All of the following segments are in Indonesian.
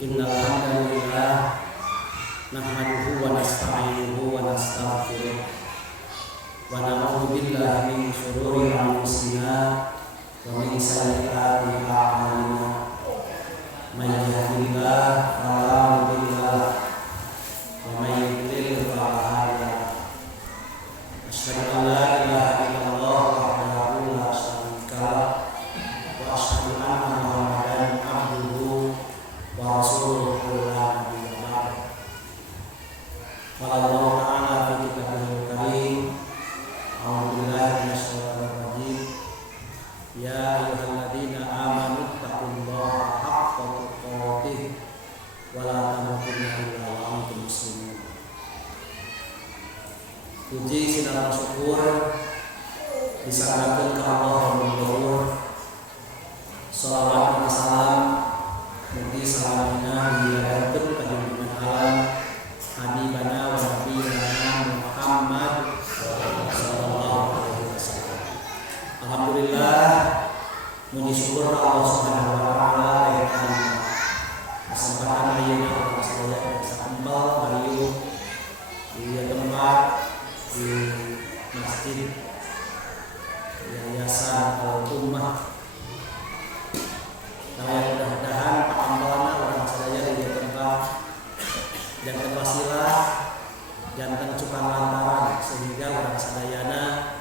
Innal hamdalillah nahmaduhu wa nasta'inuhu wa nastaghfiruh wa na'udzu billahi min shururi anfusina wa min sayyiati a'malina. May yahdihillahu fala mudilla lahu wa may yudlil fala hadiya lahu. Asyhadu an la ilaha illallah wahdahu la syarika lahu wa asyhadu anna Muhammadan abduhu wa rasuluhu la nabiyya ba'dahu. Qala Allah ta'ala fi kitabihil karim, a'udzu billahi minasy syaithanir rajim. Ya ayyuhalladzina amanu taqullaha haqqa tuqatih wa la tamutunna illa wa antum muslimun. Puji sinarang syukur disandarkan ke Allah yang Maha. Salawat dan salam mugi salamina dilayakeun ka junjungan alam habibana wa nabiyana Muhammad sallallahu alaihi wasallam. Alhamdulillah, muji syukur Allah Subhanahu wa taala yang kesempatan ayeuna kita sadaya bisa kembal marieu di tempat di masjid Yayasan Al-Ummah. Saya mudah-mudahan pakambalana orang sadaya di tempat jantan wasilah, jantan cukang lantaran sehingga orang sadayana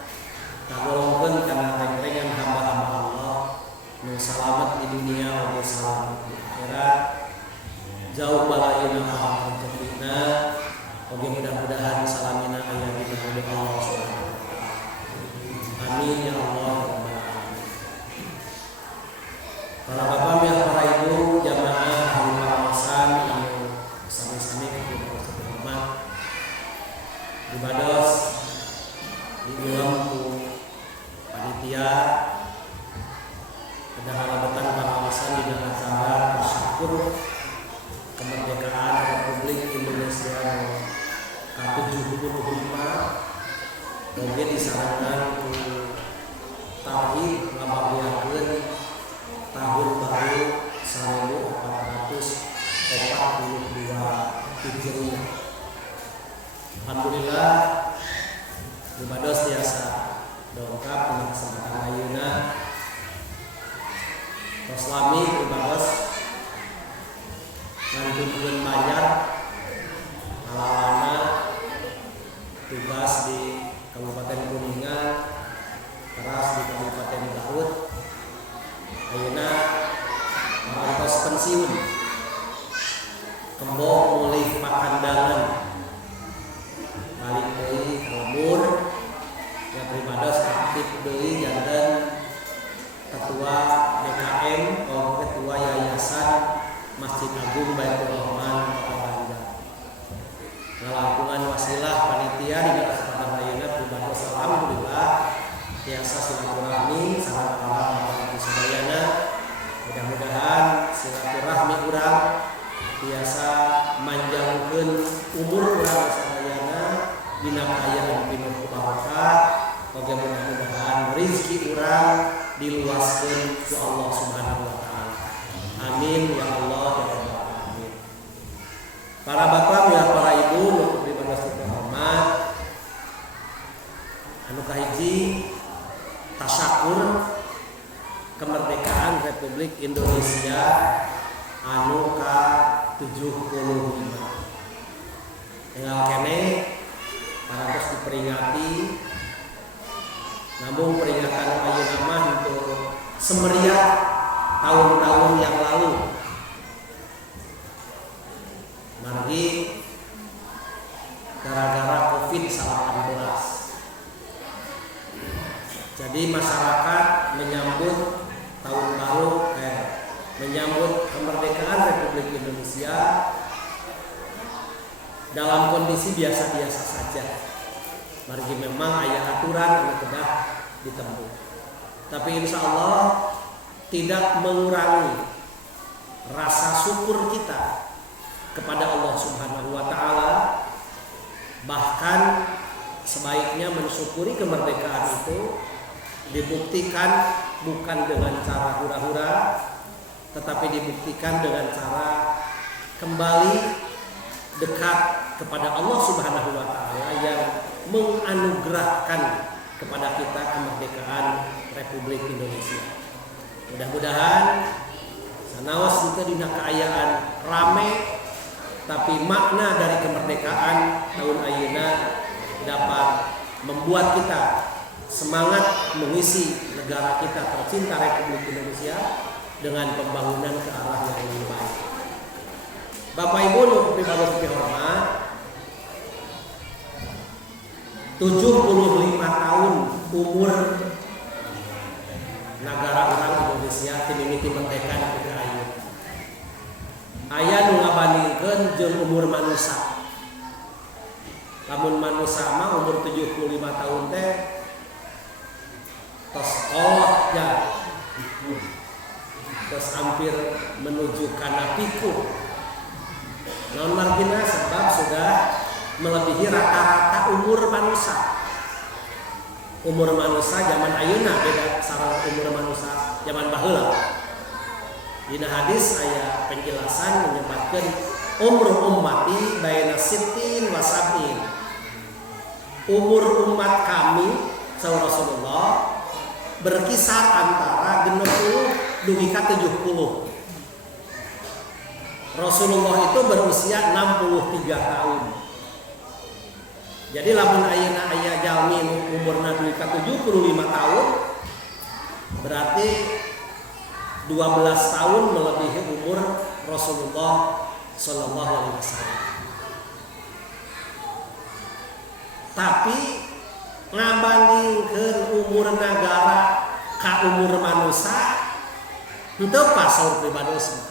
kagolongkeun kana reng-rengan hamba-hamba Allah nu salamet di dunia oge salamet di akhirat, jauh balayeuna pahampun fitna oge mudah-mudahan salamina aya di dalam Allah Subhanahu wa taala. Amin ya Allah. Para bapak ya para ibu jamaah ahli pengawasan yang sami-sami kita hormat ibadah di dalam panitia ada halabetan pengawasan di dalam acara bersyukur kemerdekaan Republik Indonesia ke-75 mungkin disarankan ku tauhid ngabagiakeun tahun baru 1442 Hijriah. Alhamdulillah ibadah tiasa dongkap dengan kesempatan ayeuna tos lami ibadah ngantungkeun mayar alalana tugas di Kabupaten Kuningan, keras di Kabupaten Garut. Ayeuna marantos pensiun kembok mulih pakandangan balik deui lembur ya pribados aktif deui janten ketua DKM atau ketua Yayasan Masjid Agung Baitur Rahman Kota Banjar. Ngalangkungan wasilah panitia di kesempatan ayeuna pribados alhamdulillah tiasa silaturahmi sangat alhamdulillah sadayana. Mudah-mudahan silaturahmi urang biasa manjangkeun umur urang sadayana dina kaayaan pinuh ku barokah. Oge mudah-mudahan rezeki urang diluaskeun ku Allah Subhanahu wa taala. Amin ya Allah ya rabbal alamin. Para bapak ya para ibu nu pribadi hormat, anu kahiji tasyakur kemerdekaan Republik Indonesia anu ke-75. Tinggal kene parantos diperingati, namun peringatan ayeuna mah untuk semeriah tahun-tahun yang lalu. Margi gara-gara COVID-19. Jadi masyarakat menyambut tahun baru, menyambut kemerdekaan Republik Indonesia dalam kondisi biasa-biasa saja. Margi memang aya aturan anu kedah ditempuh. Tapi insya Allah tidak mengurangi rasa syukur kita kepada Allah Subhanahu wa taala. Bahkan sebaiknya mensyukuri kemerdekaan itu dibuktikan bukan dengan cara hura-hura, tetapi dibuktikan dengan cara kembali dekat kepada Allah Subhanahu wa taala yang menganugerahkan kepada kita kemerdekaan Republik Indonesia. Mudah-mudahan sanaos kita dina kaayaan rame, tapi makna dari kemerdekaan tahun ayeuna dapat membuat kita semangat mengisi negara kita tercinta Republik Indonesia dengan pembangunan ke arah yang lebih baik. Bapak Ibu nu pribadi hormat, 75 tahun umur negara orang Indonesia timimiti merdeka negara ayeuna. Aya nu ngabandingkeun jeung umur manusia. Lamun manusia mah umur 75 tahun teh tos kolot ya. Tos hampir menuju kana pikun. Non margina sebab sudah melebihi rata-rata umur manusia. Umur manusia zaman ayeuna beda sareng umur manusia zaman baheula. Dina hadis aya penjelasan menyebutkan umur ummati baina sittin wa sab'in. Umur umat kami saur Rasulullah berkisar antara 60 dugi ka 70. Rasulullah itu berusia 63 tahun. Jadi lamun ayeuna aya jalmi umurna dugi ka 75 tahun berarti 12 tahun melebihi umur Rasulullah sallallahu alaihi wasallam. Tapi ngabandingkeun umur negara ka umur manusia henteu pas saur pribadosna.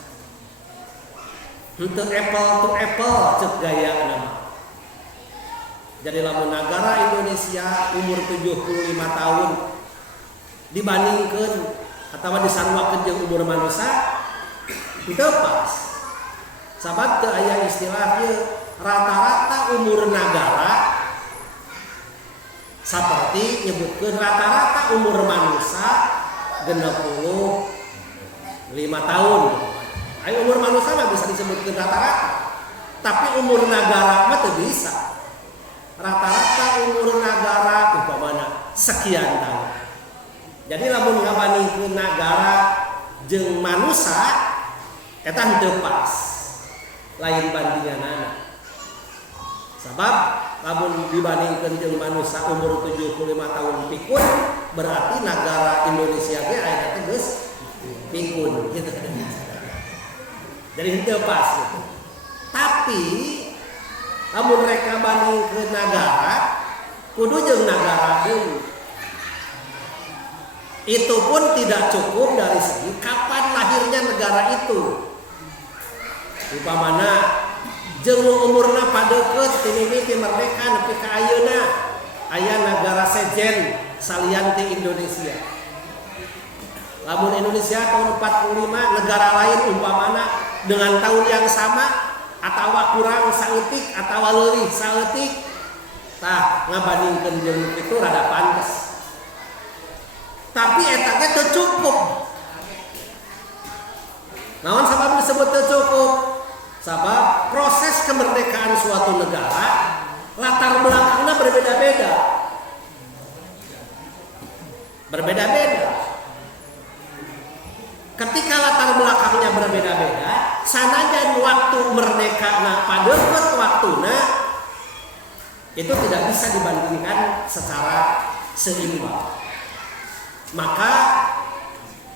Henteu apple to apple ceuk gaya nama. Jadi lamun negara Indonesia umur 75 tahun dibandingkeun atawa disarwakeun jeung umur manusia henteu pas. Sabab teu aya istilah ieu rata-rata umur negara seperti nyebutkeun rata-rata umur manusia 65 tahun. Ai umur manusia mah bisa disebutkeun rata-rata. Tapi umur negara mah teu bisa. Rata-rata umur negara umpamana sekian tahun. Jadi lamun ngabandingkeun negara jeung manusia eta henteu pas. Lain bandinganana. Sabab lamun dibandingkeun jeung manusia umur 75 tahun pikun berarti negara Indonesia ge aya teh geus pikun gitu. Jadi henteu pas gitu. Tapi lamun mereka bandingkeun negara kudu jeung negara deui. Itu pun tidak cukup dari segi kapan lahirnya negara itu. Upamana jeung umurna padeukeut timimiti merdeka nepi ka ayeuna aya negara sejen salian ti Indonesia. Lamun Indonesia tahun 45 negara lain umpamana dengan tahun yang sama atawa kurang saeutik atawa leuwih saeutik tah ngabandingkeun jeung itu rada pantes. Tapi eta ge teu cukup. Naon sabab disebut teu cukup? Sabab proses kemerdekaan suatu negara latar belakangnya berbeda-beda. Berbeda-beda. Ketika latar belakangnya berbeda-beda, sanajan waktu merdeka padeukeut waktuna itu tidak bisa dibandingkan secara seimbang. Maka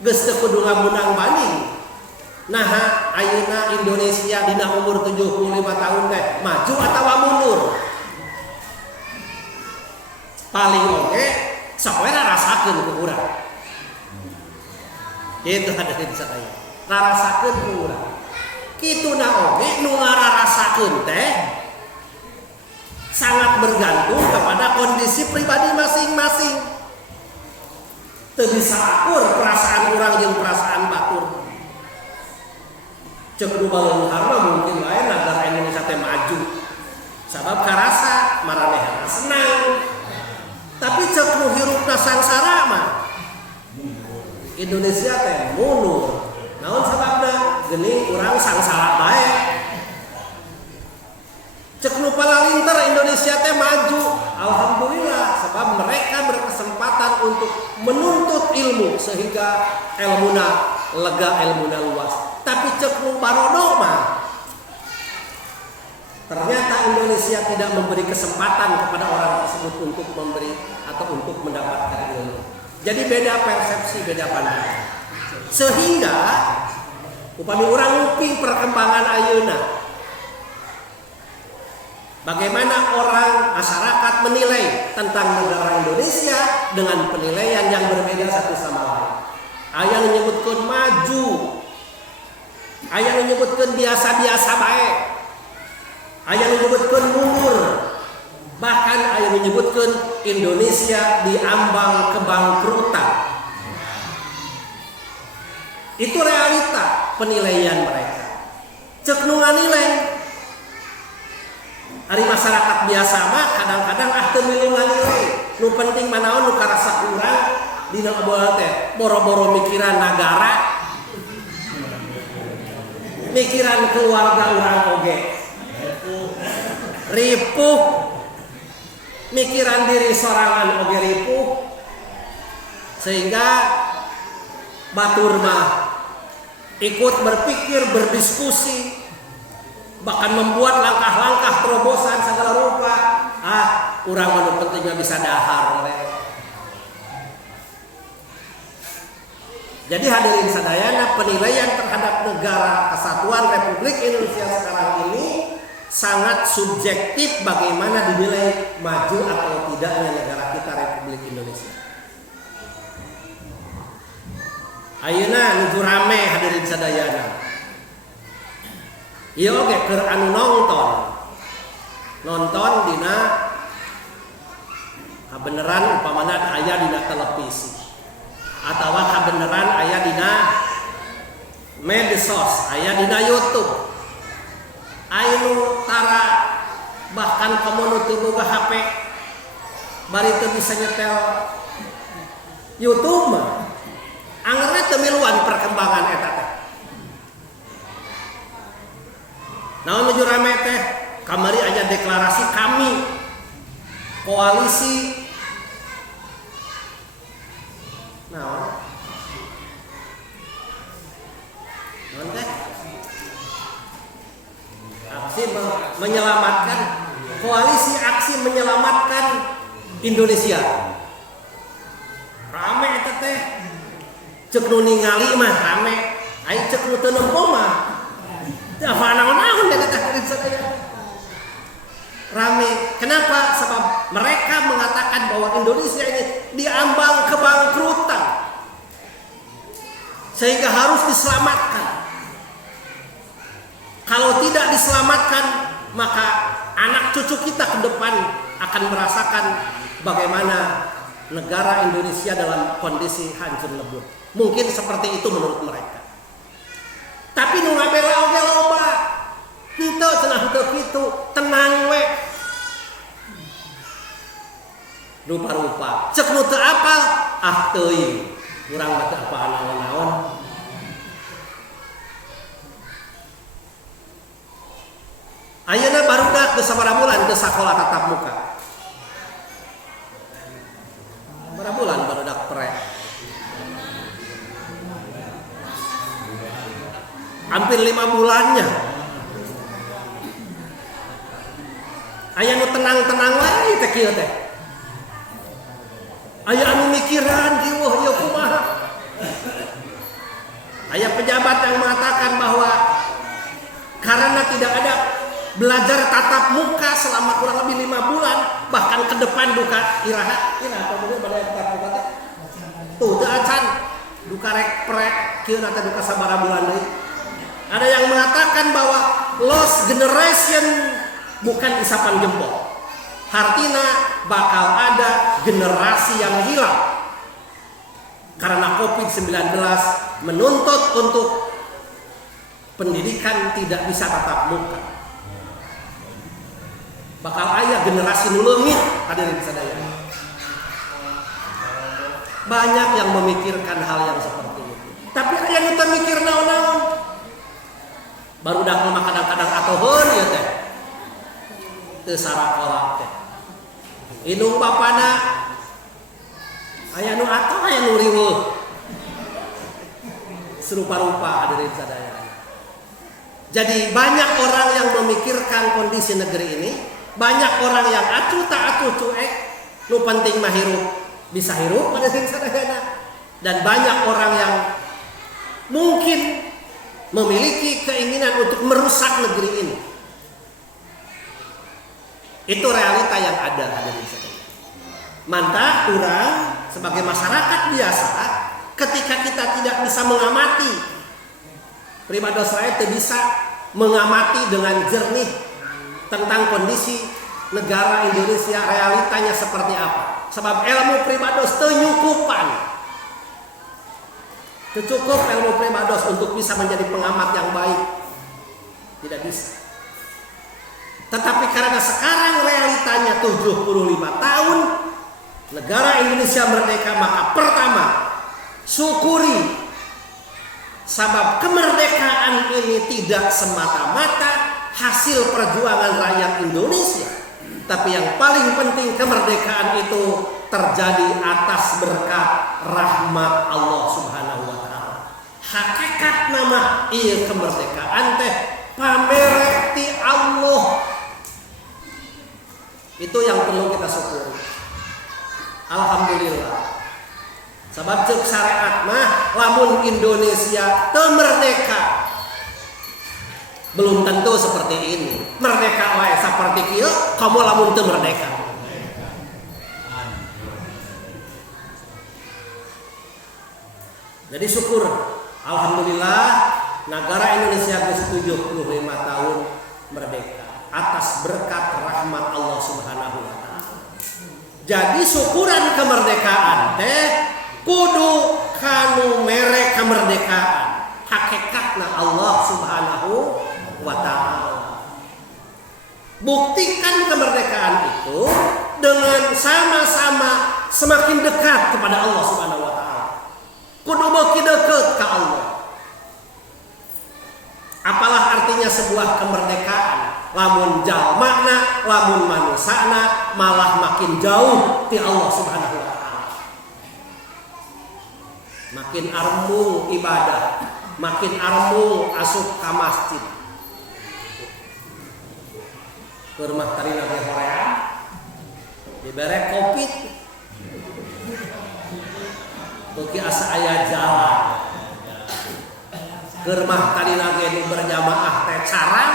geus teu kudu ngamunang banding. Nah, ayeuna Indonesia dina umur 75 tahun teh maju atawa mundur? Paling oge sok we rasakeun ku urang. Itu ada di saya. Rasakeun ku urang. Kituna oge nu ngararasakeun teh sangat bergantung kepada kondisi pribadi masing-masing. Teu bisa akur perasaan urang jeung perasaan batur. Cek nu baleungharna mungkin wae negara Indonesia teh maju. Sabab karasa maranehna senang. Tapi cek nu hirupna sangsara mah Indonesia teh mundur. Naon sababna? Geuning urang sangsara bae. bahwa mereka berkesempatan untuk menuntut ilmu sehingga ilmuna lega, ilmuna luas. Tapi cek nu barodo mah ternyata Indonesia tidak memberi kesempatan kepada orang tersebut untuk memberi atau untuk mendapatkan ilmu. Jadi beda persepsi, beda pandangan. Sehingga upami urang ngupi perkembangan ayeuna, bagaimana orang masyarakat menilai tentang negara Indonesia dengan penilaian yang berbeda satu sama lain. Aya nu nyebutkeun maju, aya nu nyebutkeun biasa-biasa bae, aya nu nyebutkeun mundur, bahkan aya nu nyebutkeun Indonesia diambang kebangkrutan. Itu realita penilaian mereka. Cek nu nganilai hari masyarakat biasa mah kadang-kadang teu milu nganilai. Nu penting manaon nu karasa urang dina obrolan teh boro-boro mikiran nagara, mikiran keluarga urang oge. Ripuh, mikiran diri sorangan oge ripuh. Sehingga batur mah ikut berpikir, berdiskusi, bahkan membuat langkah-langkah terobosan segala rupa. Urang anu pentingnya bisa dahar we. Jadi hadirin sadayana, penilaian terhadap negara kesatuan Republik Indonesia sekarang ini sangat subjektif bagaimana dinilai maju atau tidaknya negara kita Republik Indonesia. Ayeuna nuju rame hadirin sadayana. Ieu oge keur anu nonton dina kabeneran upamana aya dina televisi atawa kabeneran aya dina medsos, aya dina YouTube. Anu tara bahkan kamu nu teu boga HP bari teu bisa nyetel YouTube mah anggerna teu miluan perkembangan eta teh. Naon nuju rame teh kamari aja deklarasi kami koalisi naon teh aksi menyelamatkan koalisi aksi menyelamatkan Indonesia. Rame eta teh cek nu ningali mah rame, ai cek nu teu nempo mah apa naon-naon ya kata saya. Rame. Kenapa? Sebab mereka mengatakan bahwa Indonesia ini diambang kebangkrutan sehingga harus diselamatkan. Kalau tidak diselamatkan, maka anak cucu kita ke depan akan merasakan bagaimana negara Indonesia dalam kondisi hancur lebur. Mungkin seperti itu menurut mereka. Tapi nu ngabela oge loba. Henteu cenah teu kitu, tenang we. Rupa-rupa. Cek nu teu apal, teuing. Urang mah teu apal naon-naon. Ayeuna barudak geus sabaraha bulan teu sakola tatap muka. Sabaraha bulan barudak pre. Hampir 5 bulannya. Aya nu tenang-tenang wae teh kieu teh. Aya anu mikiran dieuh ieu kumaha. Aya pejabat yang mengatakan bahwa karena tidak ada belajar tatap muka selama kurang lebih 5 bulan, bahkan ke depan duka iraha apa bener bade tatap muka teh. Tuh teu acan duka rek prek kieu teh duka sabaraha bulan deui. Ada yang mengatakan bahwa lost generation bukan isapan jempol. Artinya bakal ada generasi yang hilang. Karena COVID-19 menuntut untuk pendidikan tidak bisa tatap muka. Bakal aya generasi nu leungit hadirin sadayana. Banyak yang memikirkan hal yang seperti itu. Tapi aya nu teu mikir naon-naon. Barudak mah kadang-kadang atoheun ieu teh. Teu sarakola teh. Indung bapana Aya nu atau aya nu riweuh. Serupa-rupa hadirin sadaya. Jadi banyak orang yang memikirkan kondisi negeri ini, banyak orang yang acuh tak acuh cuek, nu penting mah hirup bisa hirup hadirin sadaya. Dan banyak orang yang mungkin memiliki keinginan untuk merusak negeri ini. Itu realita yang ada hadirin sekalian. Mantap orang sebagai masyarakat biasa, ketika kita tidak bisa mengamati, primados rakyat tidak bisa mengamati dengan jernih tentang kondisi negara Indonesia realitanya seperti apa. Sebab ilmu primados tenyukupan. Cukup ilmu primados untuk bisa menjadi pengamat yang baik. Tidak bisa. Tetapi karena sekarang realitanya 75 tahun negara Indonesia merdeka, maka pertama syukuri. Sebab kemerdekaan ini tidak semata-mata hasil perjuangan rakyat Indonesia. Tapi yang paling penting kemerdekaan itu terjadi atas berkat rahmat Allah Subhanahu wa taala. Hakikat nama ieu kemerdekaan teh pamere ti Allah. Itu yang perlu kita syukuri. Alhamdulillah. Sebab cek syariat mah lamun Indonesia teu merdeka belum tentu seperti ini. Merdeka wae seperti kieu, kamu lamun teu merdeka. Jadi syukur, alhamdulillah negara Indonesia geus 75 tahun merdeka atas berkat rahmat Allah Subhanahu wa taala. Jadi syukuran kemerdekaan teh kudu kanu mere kemerdekaan. Hakikatna Allah Subhanahu wa ta'ala. Buktikan kemerdekaan itu dengan sama-sama semakin dekat kepada Allah Subhanahu wa ta'ala. Kudu beuki deukeut ka Allah. Apalah artinya sebuah kemerdekaan? Lamun jalmana, lamun manusana malah makin jauh ti Allah Subhanahu wa ta'ala. Makin armung ibadah, makin armung asup ka masjid. Ke rumah tarina ke Korea dibere kopi beuki asa aya jalan. Ke rumah tarina ge berjamaah teh carang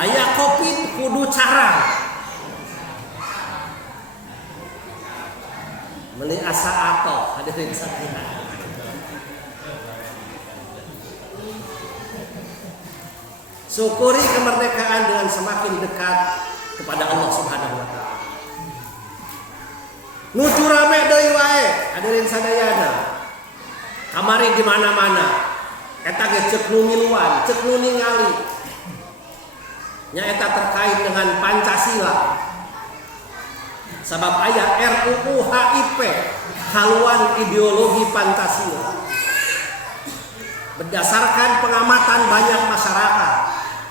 aya kopi kudu carang. Meuli asa ato hadirin sakina. Syukuri kemerdekaan dengan semakin dekat kepada Allah Subhanahu wa taala. Nuju rame deui wae hadirin sadayana. Kamari di mana-mana eta ge ceuk nu miluan, ceuk nu ningali. Nya eta terkait dengan Pancasila. Sabab aya RUU HIP, haluan ideologi Pancasila. Berdasarkan pengamatan banyak masyarakat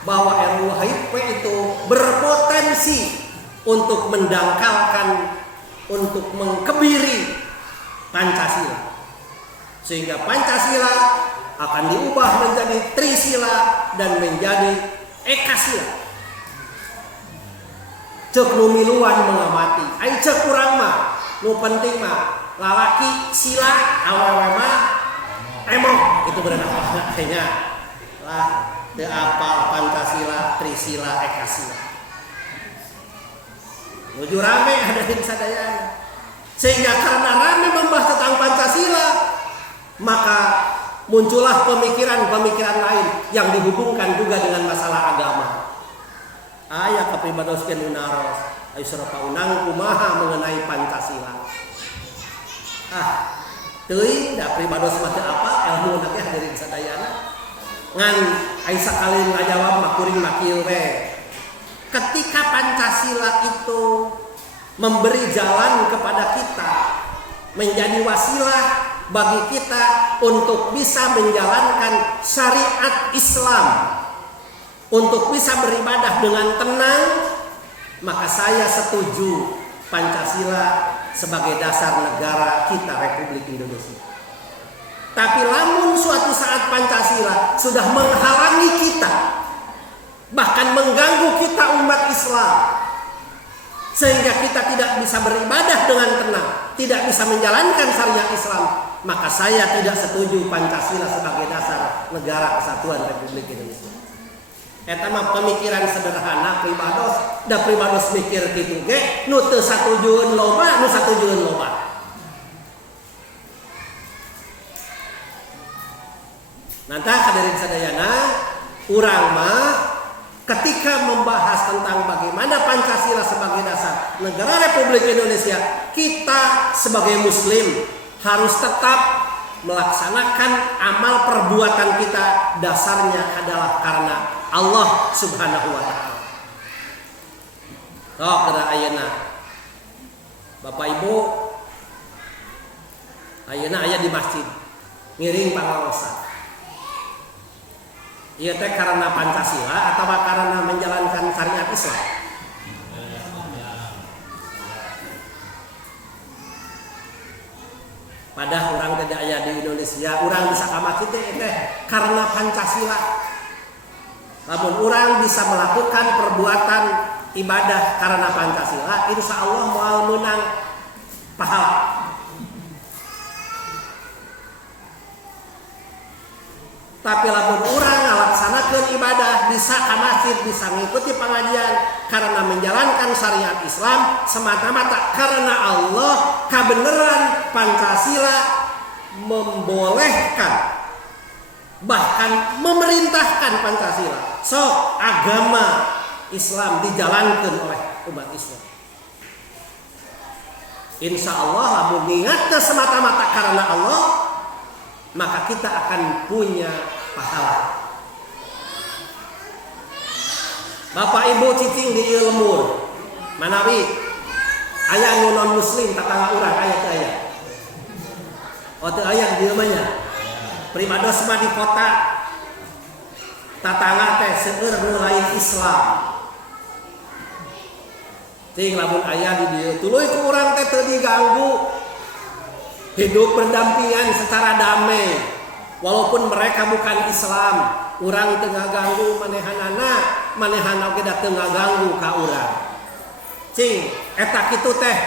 bahwa RUU HIP itu berpotensi untuk mendangkalkan, untuk mengkebiri Pancasila. Sehingga Pancasila akan diubah menjadi Trisila dan menjadi Ekasila. Cek nu miluan mengamati, ai cek urang mah nu penting mah lalaki sila, awewe mah emok, itu benar apa kayaknya lah teu apal Pancasila, Trisila, Ekasila. Nuju rame hadirin sadayana. Sehingga karena rame membahas tentang Pancasila, maka muncullah pemikiran-pemikiran lain yang dihubungkan juga dengan masalah agama. Aya kapribadoskeun unaros, aya surata unang kumaha mengenai Pancasila. Teuing da pribados mah teu apa ilmu na teh hadirin sadayana. Ngan aya sakali ngajawab mah kuring mah kieu we. Ketika Pancasila itu memberi jalan kepada kita, menjadi wasilah bagi kita untuk bisa menjalankan syariat Islam, untuk bisa beribadah dengan tenang, maka saya setuju Pancasila sebagai dasar negara kita Republik Indonesia. Tapi lamun suatu saat Pancasila sudah menghalangi kita, bahkan mengganggu kita umat Islam, sehingga kita tidak bisa beribadah dengan tenang, tidak bisa menjalankan syariat Islam, maka saya tidak setuju Pancasila sebagai dasar negara kesatuan Republik Indonesia. Eta mah pemikiran sederhana pribados, da pribados mikir kitu ge, nu teu satujueun loba, nu satujueun loba. Nanta hadirin sadayana, urang mah ketika membahas tentang bagaimana Pancasila sebagai dasar negara Republik Indonesia, kita sebagai muslim harus tetap melaksanakan amal perbuatan kita dasarnya adalah karena Allah Subhanahu wa taala. Toh kada ayeuna Bapak Ibu ayeuna aya di masjid ngiring pangaosan. Ieu teh karena Pancasila atau karena menjalankan syariat Islam? Padahal orang tidak aya di Indonesia, orang bisa ka masjid teh karena Pancasila. Namun orang bisa melakukan perbuatan ibadah karena Pancasila, insya Allah moal menang pahala. Tapi lamun orang ngalaksanakeun ibadah bisa ka masjid, bisa mengikuti pengajian karena menjalankan syariat Islam semata-mata karena Allah, kebenaran Pancasila membolehkan bahkan memerintahkan Pancasila. So, agama Islam dijalankan oleh umat Islam. Insya Allah lamun niatna semata-mata karena Allah, maka kita akan punya pahala. Bapak Ibu cicing di ieu lemur manawi aya nu non muslim tatangga urang aya teh aya. Oh teu aya di dieu mah nya. Primados mah di kota tatangga teh seueur nu lain Islam. Ting lamun aya di dieu tuluy ku urang teh teu diganggu. Hidup berdampingan secara damai. Walaupun mereka bukan Islam, urang teu ngaganggu manehanana, manehana oge da teu ngaganggu ka urang. Cing, eta kitu teh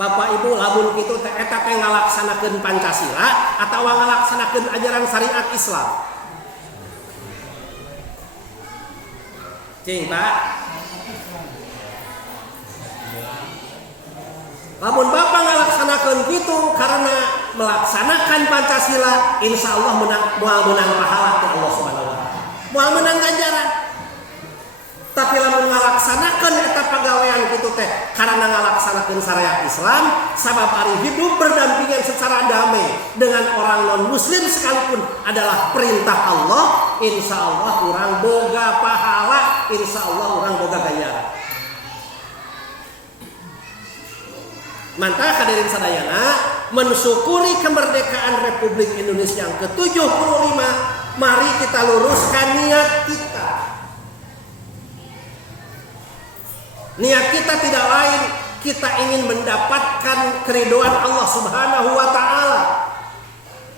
Bapak Ibu lamun kitu teh eta teh ngalaksanakeun Pancasila atawa ngalaksanakeun ajaran syariat Islam. Cing, Pak. Lamun Bapak ngalaksanakeun kitu karena melaksanakan Pancasila, insya Allah moal menang pahala ti Allah Subhanahu wa taala. Moal menang ganjaran. Tapi lamun ngalaksanakeun eta pagawean kitu teh karena ngalaksanakeun syariat Islam, sabab ari hidup berdampingan secara damai dengan orang non muslim sekalipun adalah perintah Allah, insya Allah urang boga pahala, insya Allah urang boga ganjaran. Mantap hadirin sadayana, mensyukuri kemerdekaan Republik Indonesia yang ke-75, mari kita luruskan niat kita. Niat kita tidak lain, kita ingin mendapatkan keridhaan Allah Subhanahu wa taala.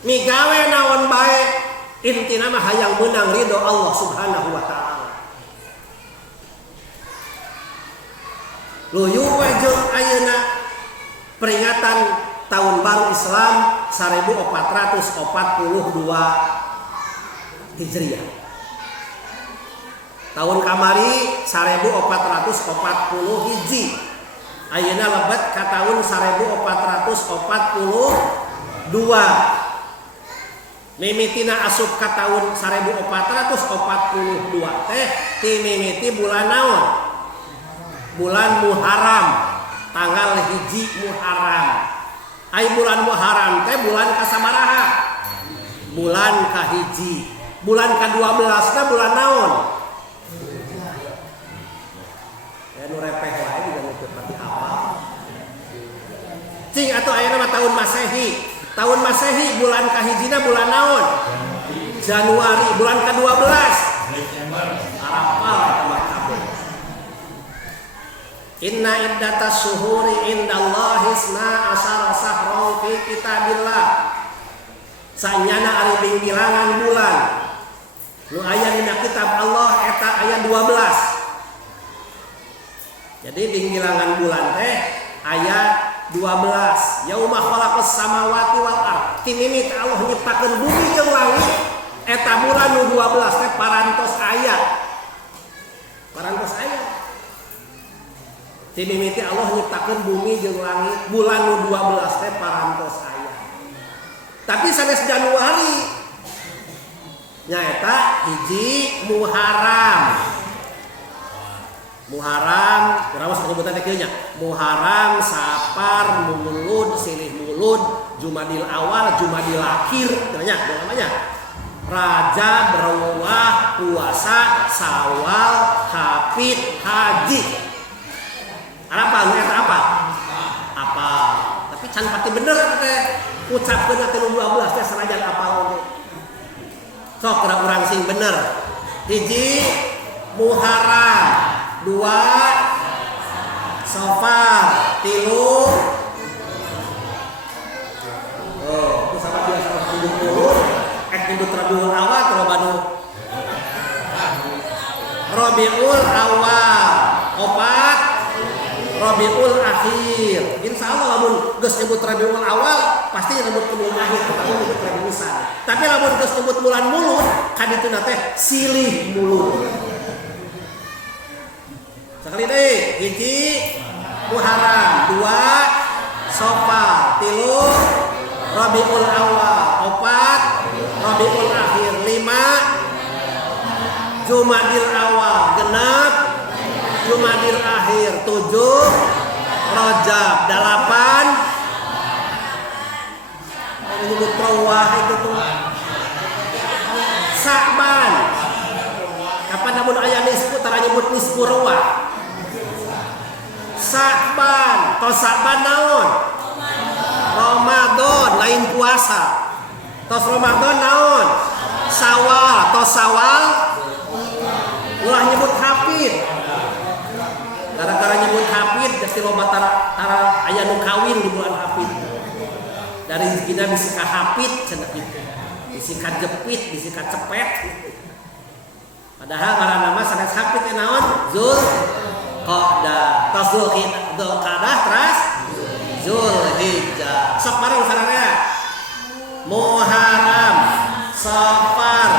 Migawe naon bae, intina mah hayang meunang ridho Allah Subhanahu wa taala. Luyu jeung ayeuna peringatan tahun baru Islam 1442 Hijriah. Tahun kamari 1440 hiji. Ayeuna lebet ka tahun 1442. Mimitina asup ka tahun 1442 teh ti mimiti bulan naon? Bulan Muharram. Tanggal hiji Muharram. Ai bulan Muharram teh bulan kasabaraha? Bulan kahiji. Bulan ka-12 na bulan naon? Ya nu repeh wae juga nutup pati apa. Cing atuh ayeuna mah tahun Masehi. Tahun Masehi bulan kahijina bulan naon? Januari. Bulan ka-12 Arafah. Inna iddatas syuhuri indallahi isna asyara sahran fi kitabillah. Sanyana ari bilangan bulan nu aya dina kitab Allah eta aya 12. Jadi bilangan bulan teh aya 12. Yauma khalaqas samawati wal ard. Ti mimiti Allah nyiptakeun bumi jeung langit eta bulan nu 12 teh parantos aya. Parantos aya. Ti mimiti Allah nyiptakeun bumi jeung langit bulan nu 12 teh parantos aya. Tapi sanes Januari nyaeta hiji Muharram. Muharram, urang mah nyebutan teh kieu nya. Muharram, Safar, Mulud, Silih Mulud, Jumadil Awal, Jumadil Akhir, tanya namanya. Rajab, Rewah, Puasa, Syawal, Hafid, Haji. Apa nu eta apa? Apa? Tapi can pati bener teh. Ucapkeun atuh 12 teh sanajan apal oge. Sok urang sing bener. Hiji Muharram, 2 Safar, 3 itu sama dia sama hidup dulu. Hidup Rabiul Awal kalau banu Rabiul Awal, 4 Rabiul Akhir. Insya Allah lamun geus nyebut Rabiul Awal pasti nyebut bulan akhir tapi nyebut Rabiul Awal. Tapi lamun geus nyebut bulan Mulud kadituna teh Silih Mulud. Sekali deh, hiji Muharram, 2 Safar, 3 Rabiul Awal, 4 Rabiul Akhir, 5 Jumadil Awal, 6 Jumadil Akhir, 7 Rajab, 8 menyebut Rawah itu tuh Sa'ban. Kapan namun aya nisfu tara nyebut nisfu Rawah. Sa'ban, tos Sa'ban naon? Ramadan lain puasa. Tos Ramadan naon? Syawal, tos Syawal ulah nyebut Hafid. Gara-gara nyebut Hafid jadi loba tara aya nu kawin di bulan Hafid. Dari rezekina bisi ka Hafid cenah kitu. Bisi ka jepit, bisi ka cepet. Padahal ngaranna mah sanes Hafid teh naon? Zulqa'dah. Tas Zulqa'dah teras Zulhijjah. Sok bareng sararea. Muharram, Safar,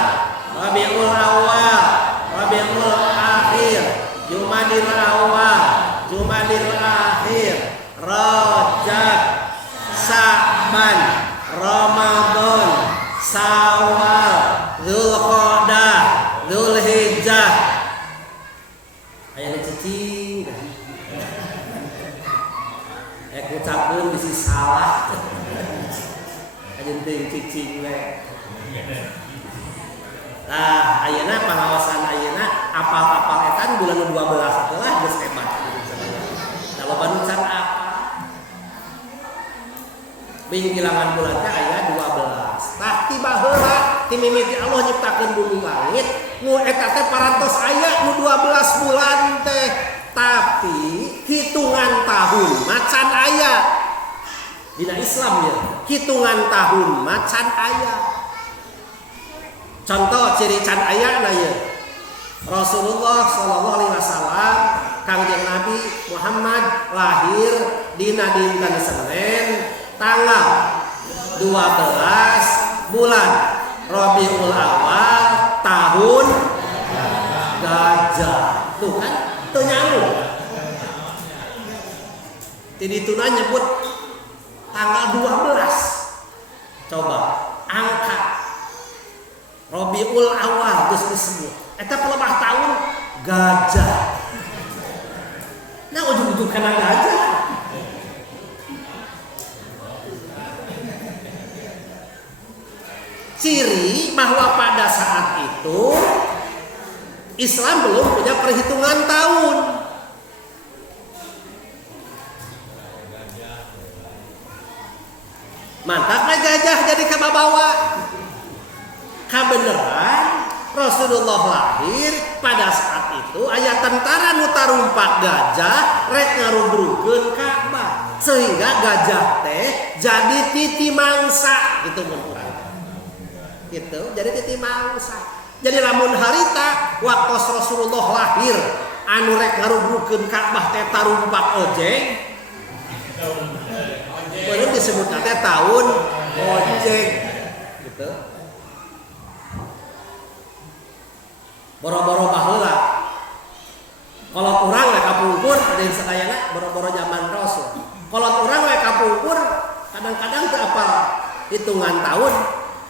Rabiul Awal, Rabiul Akhir, Jumadil Awal, Jumadil Akhir, Rajab, Sa'ban, Ramadan, Syawal, Zulqa'dah, Zulhijjah. Aya cicing. Ucapkeun bisi salah. Ajeun teuing cicing we. Nah, ayeuna pangaosan ayeuna apal-apal eta bulan 12 atulah geus hebat. Kalau banucan apa? Bing bilangan bulan teh aya 12. Tah tiba heula ti mimiti Allah nyiptakeun bumi langit, nu eta teh parantos aya nu 12 bulan teh. Tapi hitungan tahun macan aya. Dina Islam ya, hitungan tahun macan aya. Contoh ciri can aya na ya. Rasulullah sallallahu alaihi wasallam Kangjeng Nabi Muhammad lahir dina dinten Senin tanggal 12 bulan Rabiul Awal tahun gajah. Tuh kan? Teu nyambung. Jadi tuna nyebut tanggal 12. Coba angka Rabiul Awal geus disebut. Eta pelebah tahun gajah. Nah ujung-ujung kana gajah. Ciri bahwa pada saat itu Islam belum punya perhitungan tahun. Mantapnya gajah jadi kababawa. Kabeneran Rasulullah lahir pada saat itu aya tentara nu tarumpak gajah rek ngarudrugkeun Ka'bah sehingga gajah teh jadi titi mangsa gitu mun urang. Gitu, jadi titi mangsa. Jadi lamun harita waktu Rasulullah lahir anu rek ngarudrugkeun Ka'bah teh tarumpak ojek. Bener disebut teh tahun ojek gitu. Boro-boro baheula. Kalau urang we kapungkur ada sadayana boro-boro zaman Rasul. Kalau urang we kapungkur kadang-kadang teu apal hitungan tahun.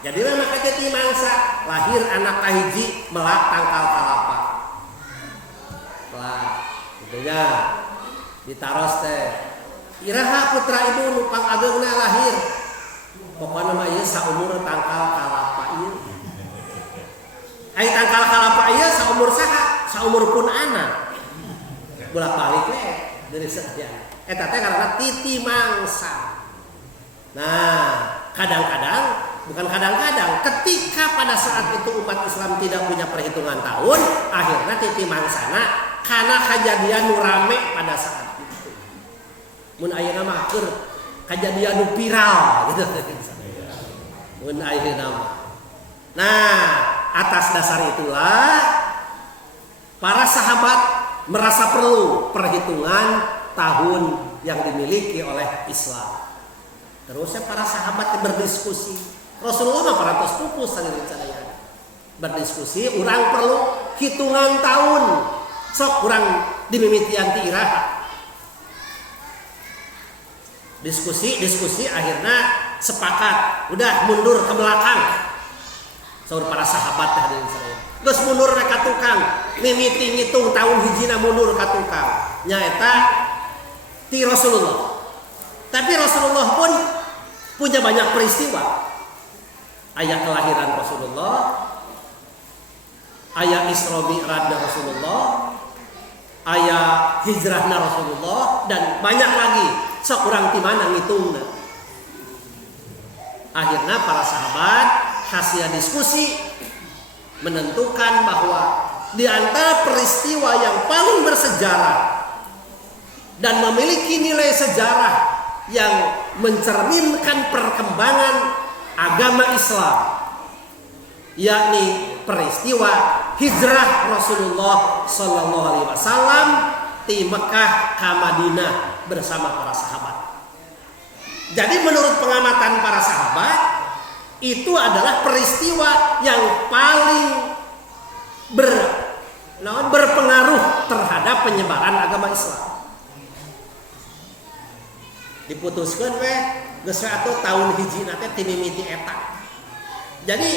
Jadi memang titi mangsa lahir anak kahiji melak tangkal kalapa. Lah, gitu ya. Ditaros teh. Iraha putra ibu nupang ageungna lahir. Pokona mah ieu saumur tangkal kalapa ieu. Ai tangkal kalapa ieu saumur saha? Saumur pun anak. Bolak-balik we dari sadaya. Eta teh karana titi mangsa. Nah, kadang-kadang bukan kadang-kadang, ketika pada saat itu umat Islam tidak punya perhitungan tahun, akhirnya titi mangsana karena kejadian nu rame pada saat itu. Mun ayeuna mah keur kejadian nu viral gitu. Mun ayeuna mah. Nah, atas dasar itulah para sahabat merasa perlu perhitungan tahun yang dimiliki oleh Islam. Terusnya para sahabat berdiskusi. Rasulullah mah parantos pupus sadaya berdiskusi, urang perlu hitungan tahun. Sok urang dimimitian ti iraha. Diskusi akhirnya sepakat, udah mundur ke belakang. Saur para sahabat teh hadirin sadaya. Geus mundur ka tukang, mimiti ngitung tahun hijina mundur ka tukang. Nyaeta ti Rasulullah. Tapi Rasulullah pun punya banyak peristiwa. Ayat kelahiran Rasulullah, ayat Isra Mi'raj Rasulullah, ayat hijrahna Rasulullah, dan banyak lagi. Sok urang ti mana ngitungna. Akhirnya para sahabat hasil diskusi menentukan bahwa di antara peristiwa yang paling bersejarah dan memiliki nilai sejarah yang mencerminkan perkembangan agama Islam, yakni peristiwa hijrah Rasulullah Sallallahu Alaihi Wasallam di Mekah ke Madinah bersama para sahabat. Jadi menurut pengamatan para sahabat itu adalah peristiwa yang paling berpengaruh terhadap penyebaran agama Islam. Diputuskan geus atuh tahun hijina teh ti mimiti eta. Jadi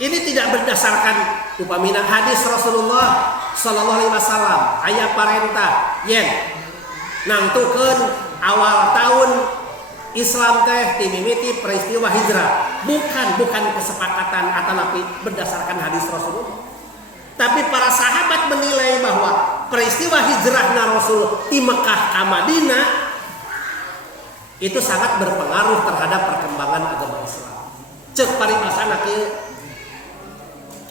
ini tidak berdasarkan upamina hadis Rasulullah sallallahu alaihi wasallam aya parentah yen nangtukeun awal tahun Islam teh ti mimiti peristiwa hijrah. Bukan kesepakatan atanapi berdasarkan hadis Rasulullah. Tapi para sahabat menilai bahwa peristiwa hijrahna Rasul di Mekah ke Madinah itu sangat berpengaruh terhadap perkembangan agama Islam. Cek paribasana kieu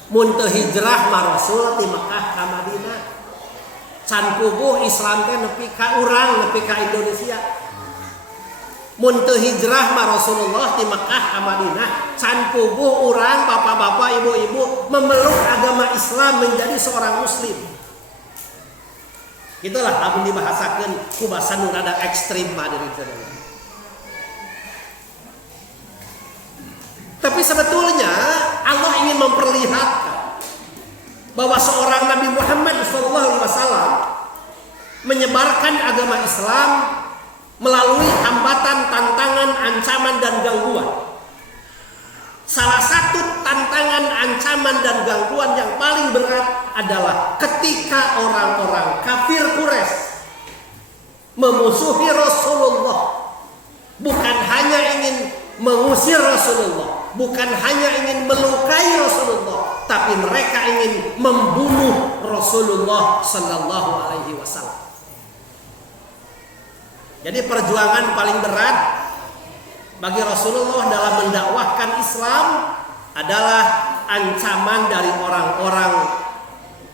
mun teu hijrah ma Rasul ti Mekah ka Madinah can puguh Islam teh nepi ka urang, nepi ka Indonesia. Mun teu hijrah ma Rasulullah ti Mekah ka Madinah can puguh urang, bapak-bapak, ibu-ibu memeluk agama Islam menjadi seorang muslim. Itulah amun dibahasakeun ku basa nu rada ekstrim hadirin sekalian. Tapi sebetulnya Allah ingin memperlihatkan bahwa seorang Nabi Muhammad SAW menyebarkan agama Islam melalui hambatan, tantangan, ancaman, dan gangguan. Salah satu tantangan, ancaman, dan gangguan yang paling berat adalah ketika orang-orang kafir Quraisy memusuhi Rasulullah. Bukan hanya ingin mengusir Rasulullah, bukan hanya ingin melukai Rasulullah, tapi mereka ingin membunuh Rasulullah Sallallahu Alaihi Wasallam. Jadi perjuangan paling berat bagi Rasulullah dalam mendakwahkan Islam adalah ancaman dari orang-orang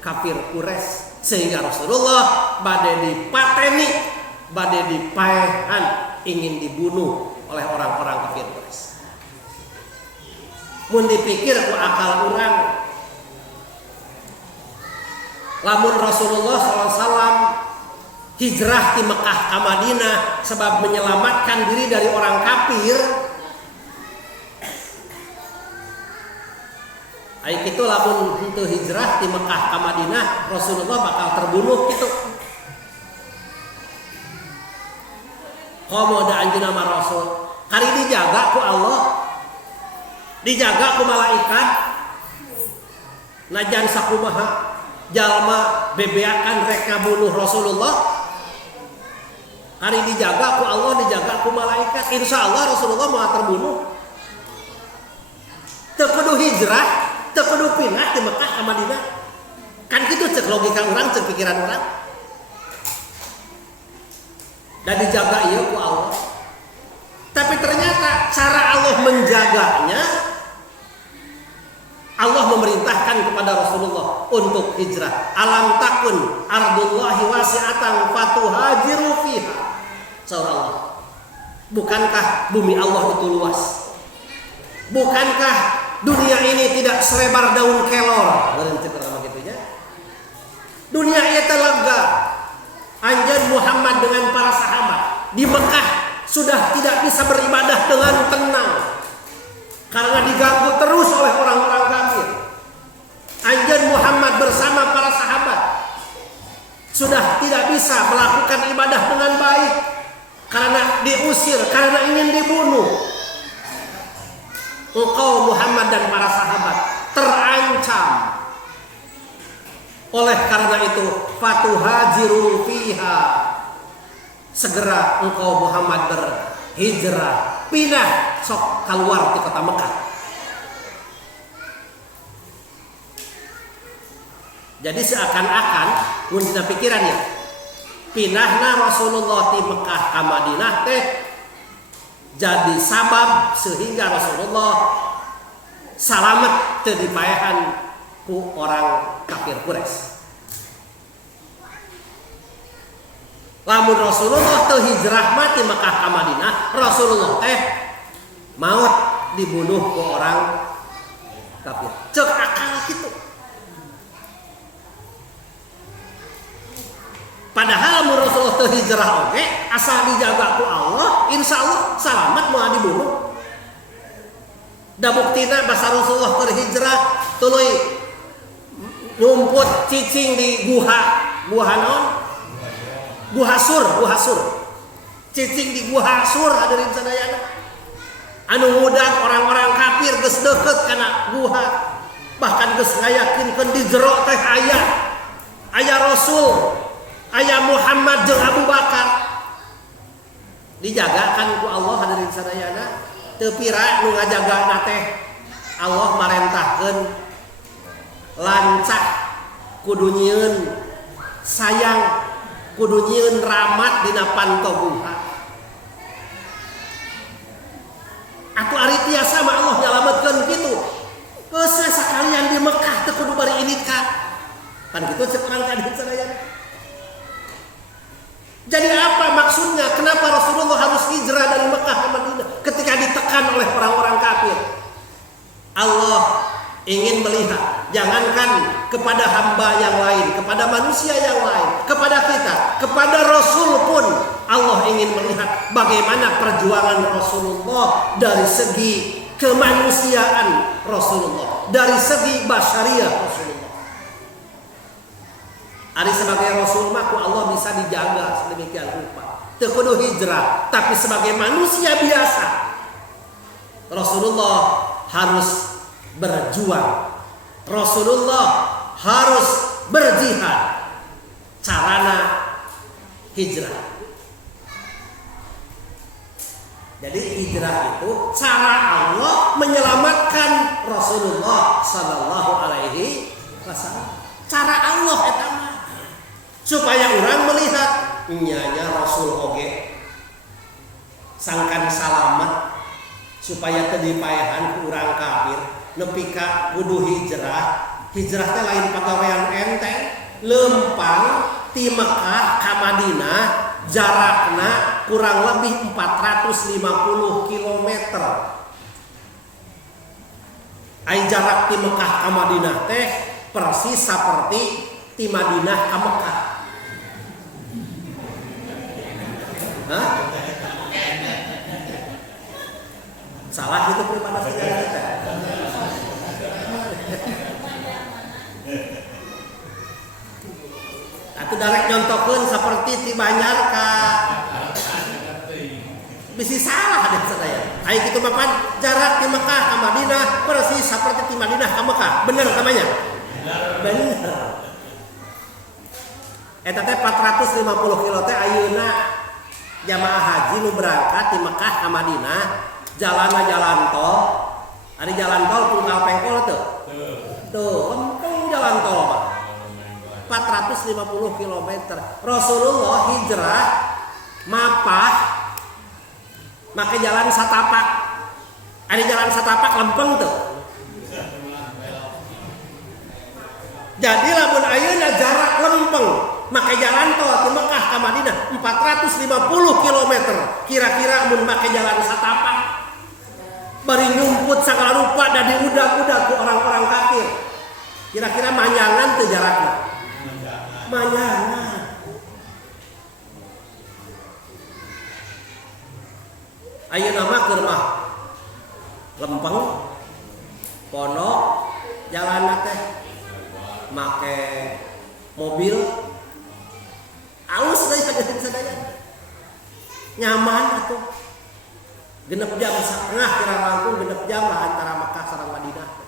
kafir Quraisy sehingga Rasulullah bade dipateni, bade dipaehan, ingin dibunuh oleh orang-orang kafir Quraisy. Mun dipikir ku akal urang, lamun Rasulullah SAW hijrah di Mekah ke Madinah sebab menyelamatkan diri dari orang kafir, ai kitu lamun itu hijrah di Mekah ke Madinah Rasulullah bakal terbunuh gitu. Komo da anjeunna mah Rasul kari dijaga ku Allah, dijaga ku malaikat, najan sakumaha jalma bebeakan rek ngabunuh Rasulullah, hari dijaga ku Allah, dijaga ku malaikat, insya Allah Rasulullah mau terbunuh. Teu kudu hijrah, teu kudu pindah di Mekah ke Madinah. Kan gitu cek logika orang, cek pikiran orang. Dan dijaga ieu ku Allah. Tapi ternyata cara Allah menjaganya, Allah memerintahkan kepada Rasulullah untuk hijrah. Alam takun ardullahi wasi'atan fatuhajiru fiha. Surah Allah. Bukankah bumi Allah itu luas? Bukankah dunia ini tidak selebar daun kelor? Berhenti pertama gitunya. Dunia ini lega. Anjan Muhammad dengan para sahabat di Mekah sudah tidak bisa beribadah dengan tenang karena diganggu terus oleh orang-orang kafir. Anjan Muhammad bersama para sahabat sudah tidak bisa melakukan ibadah dengan baik karena diusir, karena ingin dibunuh. Engkau Muhammad dan para sahabat terancam. Oleh karena itu, fatuhajiru fiha. Segera engkau Muhammad berhijrah, pindah sok keluar di kota Mekah. Jadi seakan-akan mun dina pikirannya pinahna Rasulullah di Mekah ke Madinah teh jadi sabab sehingga Rasulullah salamet teu dipaehan ku orang kafir Quraisy. Lamun Rasulullah teu hijrah mati Mekah ke Madinah, Rasulullah teh maut dibunuh ku orang kafir. Cek akal gitu. Padahal mun Rasulullah teu hijrah oge, asal dijaga ku Allah, insyaallah selamat moal dibunuh. Da buktina basa Rasulullah teu hijrah tuluy ngumput cicing di guha naon? Guha sur. Cicing di guha sur hadirin sadayana. Anu ngudag orang-orang kafir geus deukeut kana guha. Bahkan geus ngayakinkeun di jero teh aya Rasul, aya Muhammad jeung Abu Bakar. Dijagakan ku Allah hadirin sadayana. Teu pira nu ngajagana teh Allah marentahkeun lancah kudu nyieun sayang, kudu nyieun rahmat dina panto guha. Atuh ari tiasa mah Allah nyalametkeun kitu. Geus sakalian di Mekah teu kudu bari inika. Kan kitu cek urang kadin sadayana. Jadi apa maksudnya? Kenapa Rasulullah harus hijrah dari Mekah ke Madinah ketika ditekan oleh orang-orang kafir? Allah ingin melihat, jangankan kepada hamba yang lain, kepada manusia yang lain, kepada kita, kepada Rasul pun Allah ingin melihat bagaimana perjuangan Rasulullah dari segi kemanusiaan Rasulullah, dari segi basyariah Rasulullah. Ari sebagai Rasul mah ku Allah bisa dijaga sedemikian rupa. Teu kudu hijrah, tapi sebagai manusia biasa Rasulullah harus berjuang. Rasulullah harus berjihad. Carana hijrah. Jadi hijrah itu cara Allah menyelamatkan Rasulullah sallallahu alaihi wasallam. Cara Allah eta mah supaya orang melihat nyanya Rasul oge sangkan salamet supaya teu dipaehan ku urang kafir nepi ka kudu hijrah hijrah teh lain pagawean enteng, lempang ti Mekah ka Madinah jarakna kurang lebih 450 km. Ai jarak ti Mekah ka Madinah teh persis seperti ti Madinah ka Mekah. Hah? Salah itu pribadi sejarah kita. Atau direct nyontokeun seperti ti Banjar ka bisi salah ada sadaya. Ai kitu mapan jarak ti Mekah ka Madinah persis seperti ti Madinah ka Mekah. Bener namanya? Bener. Eta teh 450 kilo teh ayeuna jamaah haji nu berangkat ti Mekah ka Madinah jalanna jalan tol. Ari jalan tol Pungkal Pengkol tuh. Tuh, lempeng jalan tol Pak. 450 km. Rasulullah hijrah mapah make jalan satapak. Ada jalan satapak lempeng tuh. Jadi lamun ayeuna jarak lempeng make jalan tol di Mekah ka Madinah 450 km. Kira-kira mun make jalan satapak bari nyumput sagala rupa dan diudak-udak ku orang-orang kafir. Kira-kira manyangan teu jarakna? Manyangan. Ayeuna mah keur mah lempeng pondok jalanna teh make mobil alus deui sadaya. Nyaman atuh. Genep jam setengah kira langkung genep jam lah antara Mekah sareng Madinah.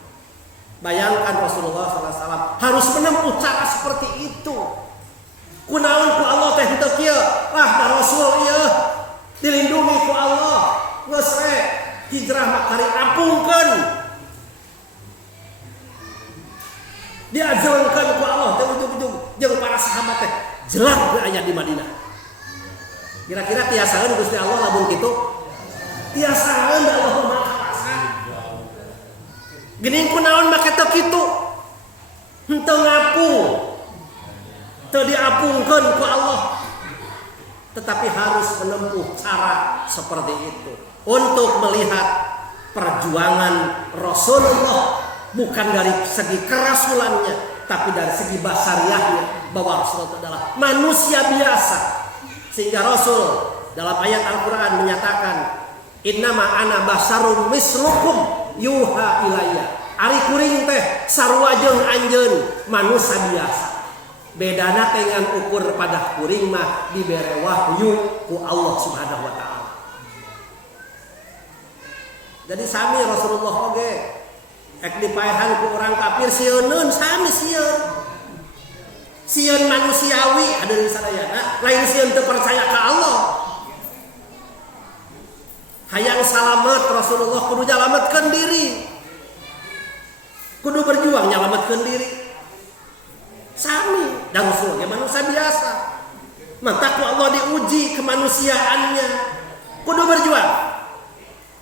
Bayangkan Rasulullah SAW harus menempuh cara seperti itu. Kunaon ku Allah teh henteu kieu, lah da Rasul ieu dilindungi ku Allah. Geus we hijrah makari apungkeun. Diajarkeun ku Allah teh ujug-ujug jeung para sahabat teh jelang ge aya di Madinah. Kira-kira tiasaeun Gusti Allah lamun kitu? Tiasaeun da Allah mah kuasa. Geuning kunaon make teu kitu? Henteu ngapung. Teu diapungkeun ku Allah. Tetapi harus menempuh cara seperti itu untuk melihat perjuangan Rasulullah bukan dari segi kerasulannya tapi dari segi basariahnya bahwa Rasulullah adalah manusia biasa. Sehingga Rasul dalam ayat Al-Qur'an menyatakan innama ana basarun mislukum yuha ilayya. Ari kuring teh sarua jeung anjeun manusia biasa. Bedana teh ngan ukur pada kuring mah dibere wahyu ku Allah Subhanahu wa taala. Jadi sami Rasulullah oge ek dipaehan ku urang kafir sieun sami sieun. Sieun manusiawi ada di sadayana, lain sieun teu percaya ka Allah. Hayang salamet Rasulullah kudu nyalametkeun diri. Kudu berjuang nyalametkeun diri. Sami dan Rasul ge manusia biasa. Maka ku Allah diuji kemanusiaannya. Kudu berjuang.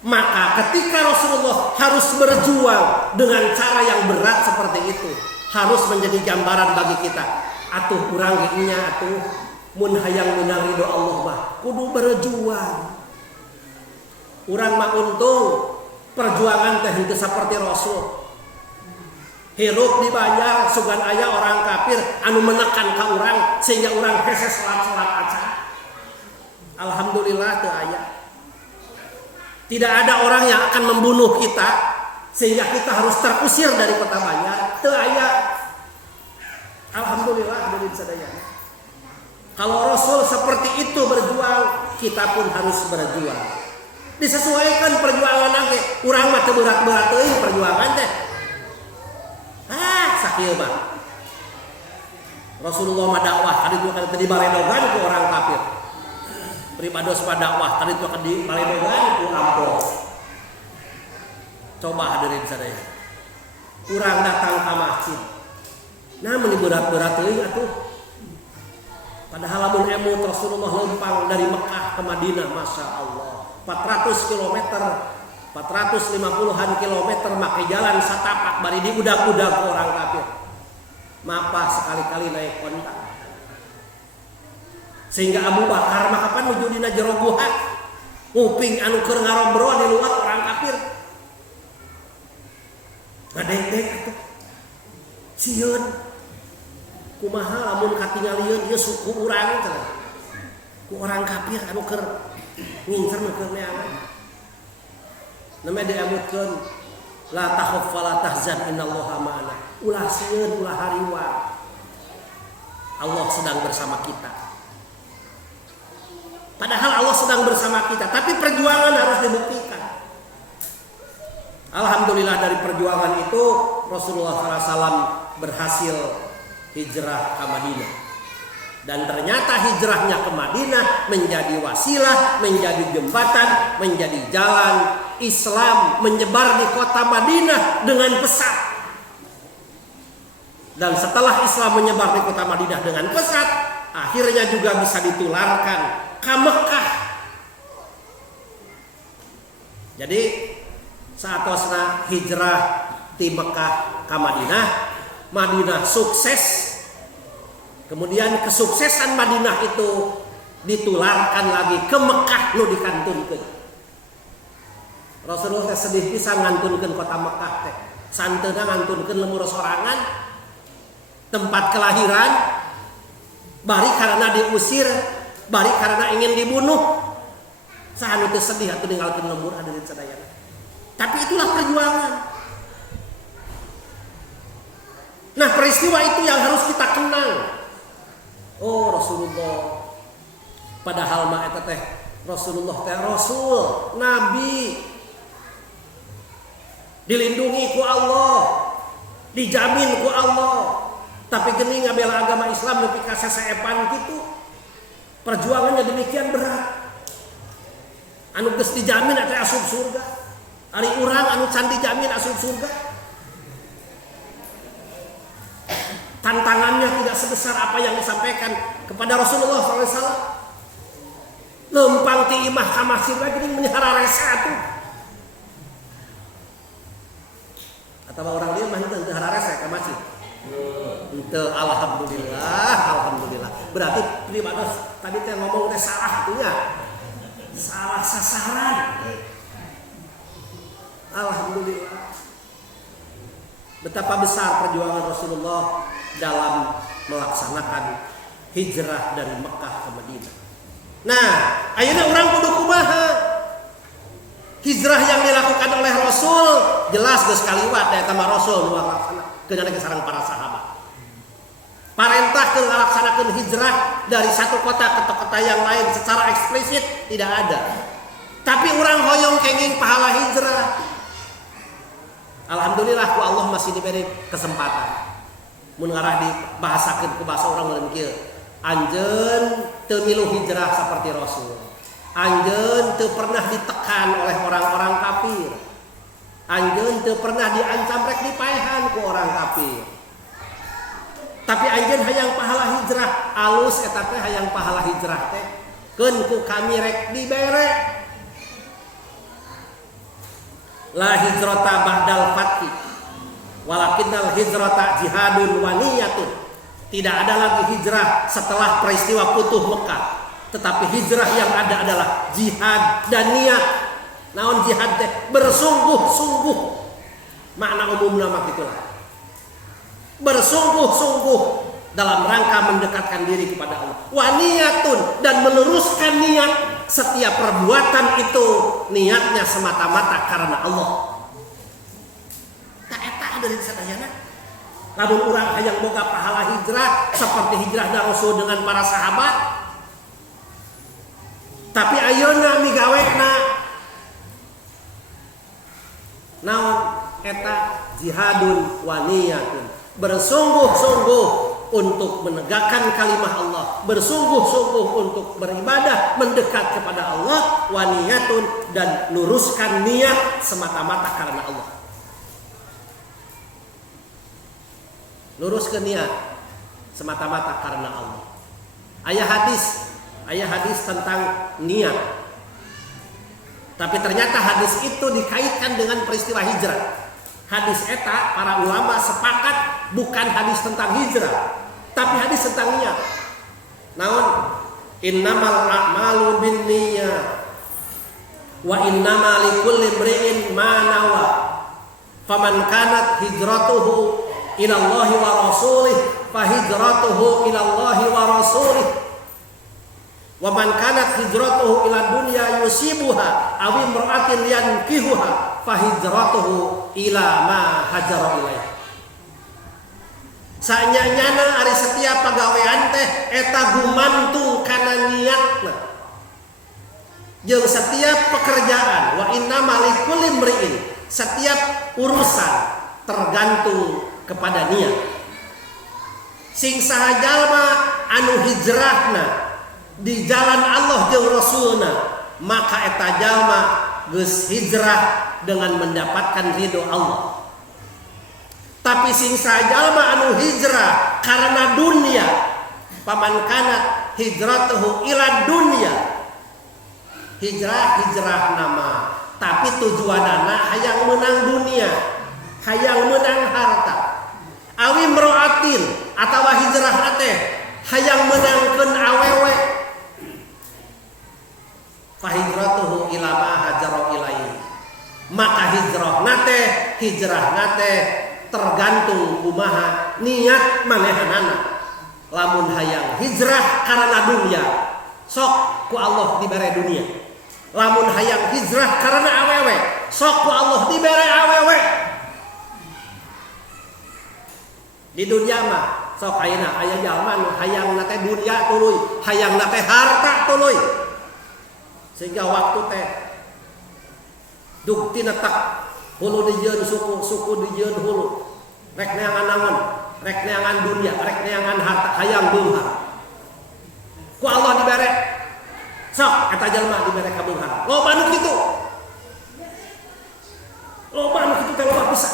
Maka ketika Rasulullah harus berjuang dengan cara yang berat seperti itu, harus menjadi gambaran bagi kita. Atuh urang ge nya atuh mun hayang meunang ridho Allah mah kudu berjuang. Urang mah untung perjuangan teh henteu saperti Rasul. Hirup di Banjar sugan aya orang kafir anu menekan ka urang sehingga urang hese salat acan. Alhamdulillah teu aya. Tidak ada orang yang akan membunuh kita sehingga kita harus terusir dari kota Banjar. Teu aya. Alhamdulillah dari sadayana. Kalau Rasul seperti itu berjuang, kita pun harus berjuang. Disesuaikan perjuangan ge. Urang mah teu berat-berat teuing perjuangan teh. Sakieu mah. Rasulullah mah dakwah kali itu kan di baledogan ku orang kafir. Pribados mah dakwah kali itu kan di baledogan ku ampol. Coba hadirin sadaya. Urang datang ka masjid. Nah meni berat-berat teuing atuh. Padahal lamun emut Rasulullah lempang dari Mekah ke Madinah, Masya Allah 400 km 450-an kilometer make jalan satapak bari diudag-udag ke orang kafir. Mapa sekali-kali naik kontak. Sehingga Abu Bakar mah kapan nuju dina jero guha nguping anu keur ngarobrol di luar orang kafir. Ngadek-dek atuh. Sieun kumaha lamun katingalieun ieu suku urang teh. Ku orang kafir anu keur ngincer nu keur neangan. Namanya diamutkeun la takhaf wa la tahzan innallaha ma'ana. Ulah sieun ulah hariwa. Allah sedang bersama kita. Padahal Allah sedang bersama kita, tapi perjuangan harus dibuktikan. Alhamdulillah dari perjuangan itu Rasulullah SAW berhasil hijrah ke Madinah. Dan ternyata hijrahnya ke Madinah menjadi wasilah, menjadi jembatan, menjadi jalan Islam menyebar di kota Madinah dengan pesat. Dan setelah Islam menyebar di kota Madinah dengan pesat, akhirnya juga bisa ditularkan ke Mekah. Jadi saatosna hijrah di Mekah ke Madinah, Madinah sukses. Kemudian kesuksesan Madinah itu ditularkan lagi ke Mekah nu dikantunkeun. Rasulullah teh sedih pisan ngantunkeun kota Mekah teh. Santeuna ngantunkeun lemur sorangan tempat kelahiran, bari karena diusir, bari karena ingin dibunuh. Saha nu teu sedih atuh ninggalkeun lemur hadirin sadayana. Tapi itulah perjuangan. Nah, peristiwa itu yang harus kita kenang. Oh, Rasulullah. Padahal mah eta teh Rasulullah teh rasul, nabi. Dilindungi ku Allah, dijamin ku Allah. Tapi geuning ngabela agama Islam nepi ka seseepan kitu. Perjuangannya demikian berat. Anu geus dijamin eta asup surga. Ari urang anu can dijamin asup surga. Tantangannya tidak sebesar apa yang disampaikan kepada Rasulullah SAW. Lempang ti imah ka masjid lagi menyihara resa atuh. Atau orang dia mah henteu hara resa ka masjid. Henteu, alhamdulillah. Berarti primados tadi teh ngomong teh salah atuh nya. Salah sasaran. Alhamdulillah. Betapa besar perjuangan Rasulullah dalam melaksanakan hijrah dari Mekah ke Madinah. Nah, ayeuna urang kudu kumaha? Hijrah yang dilakukan oleh Rasul jelas geus kaliwat da eta mah Rasul nu ngalaksanakeun ke sareng para sahabat. Parentahkeun ngalaksanakeun hijrah dari satu kota ke kota yang lain secara eksplisit tidak ada. Tapi urang hoyong kenging pahala hijrah. Alhamdulillah ku Allah masih diberi kesempatan. Mun ngarah dibahasakeun ku bahasa urang meureun kieu. Anjeun teu milu hijrah seperti Rasul. Anjeun teu pernah ditekan oleh orang-orang kafir. Anjeun teu pernah diancam rek dipaehan ku orang kafir. Tapi anjeun hayang pahala hijrah, alus eta teh hayang pahala hijrah teh keun ku kami rek dibere. La hijrata ba'dal fathi walakinnal hijrata jihadun wa niyatun. Tidak ada lagi hijrah setelah peristiwa futuh Mekah, tetapi hijrah yang ada adalah jihad dan niat. Naon jihad teh? Bersungguh-sungguh. Makna umumna mah gitulah. Bersungguh-sungguh dalam rangka mendekatkan diri kepada Allah. Wa niyatun, dan meluruskan niat. Setiap perbuatan itu niatnya semata-mata karena Allah. Tak eta dari sadayana. Lamun urang hayang boga pahala hijrah seperti hijrahna Rasul dengan para sahabat. Tapi ayeuna migawena naon eta jihadun wa niyatun. Bersungguh-sungguh untuk menegakkan kalimah Allah, bersungguh-sungguh untuk beribadah mendekat kepada Allah, wa niyatun, dan luruskan niat semata-mata karena Allah. Luruskan niat semata-mata karena Allah. Ayat hadis tentang niat. Tapi ternyata hadis itu dikaitkan dengan peristiwa hijrah. Hadis eta para ulama sepakat bukan hadis tentang hijrah, tapi hadis tentang niat. Naon? Innamal a'malu binniyat wa innamal likulli imri'in ma nawa. Faman kanat hijratuhu ila Allah wa rasulih fa hijratuhu ila Allah wa rasulih. Wa man kanat hijratuhu ila dunya yusibuha aw imra'atin yankihuha fa hijratuhu ila ma hajara ilaih. Sanyanyana ari setiap pagawean teh eta gumantung kana niatna. Jeung setiap pekerjaan wa innamal likulli imri'in, setiap urusan tergantung kepada niat. Sing saha jalma anu hijrahna di jalan Allah jeung Rasulna, maka eta jalma geus hijrah dengan mendapatkan ridho Allah. Tapi sing saha jalma anu hijrah karena dunia, paman kanat hijratuhu ila dunia, hijrah nama, tapi tujuanana hayang menang dunia, hayang menang harta. Awi mroatin atawa hijrah teh hayang menangkeun awewe. Fa hijratuhu ila ma hajara ilaihi. Maka hijrah nate tergantung kumaha niat manehanana. Lamun hayang hijrah karena dunia, sok ku Allah dibere dunia. Lamun hayang hijrah karena awewe, sok ku Allah dibere awewe. Di dunia mah sok ayeuna aya jalma nu hayang nate dunia tuluy, hayang nate harta tuluy. Sehingga waktu teh duk tina tak hulu dijieun suku dijieun hulu. Rek neangan naon? Rek neangan dunia, rek neangan harta, hayang beunghar. Ku Allah dibere. Sok eta jalma dibere ka beunghar. Loba nu kitu. Loba nu kitu teh loba pisan.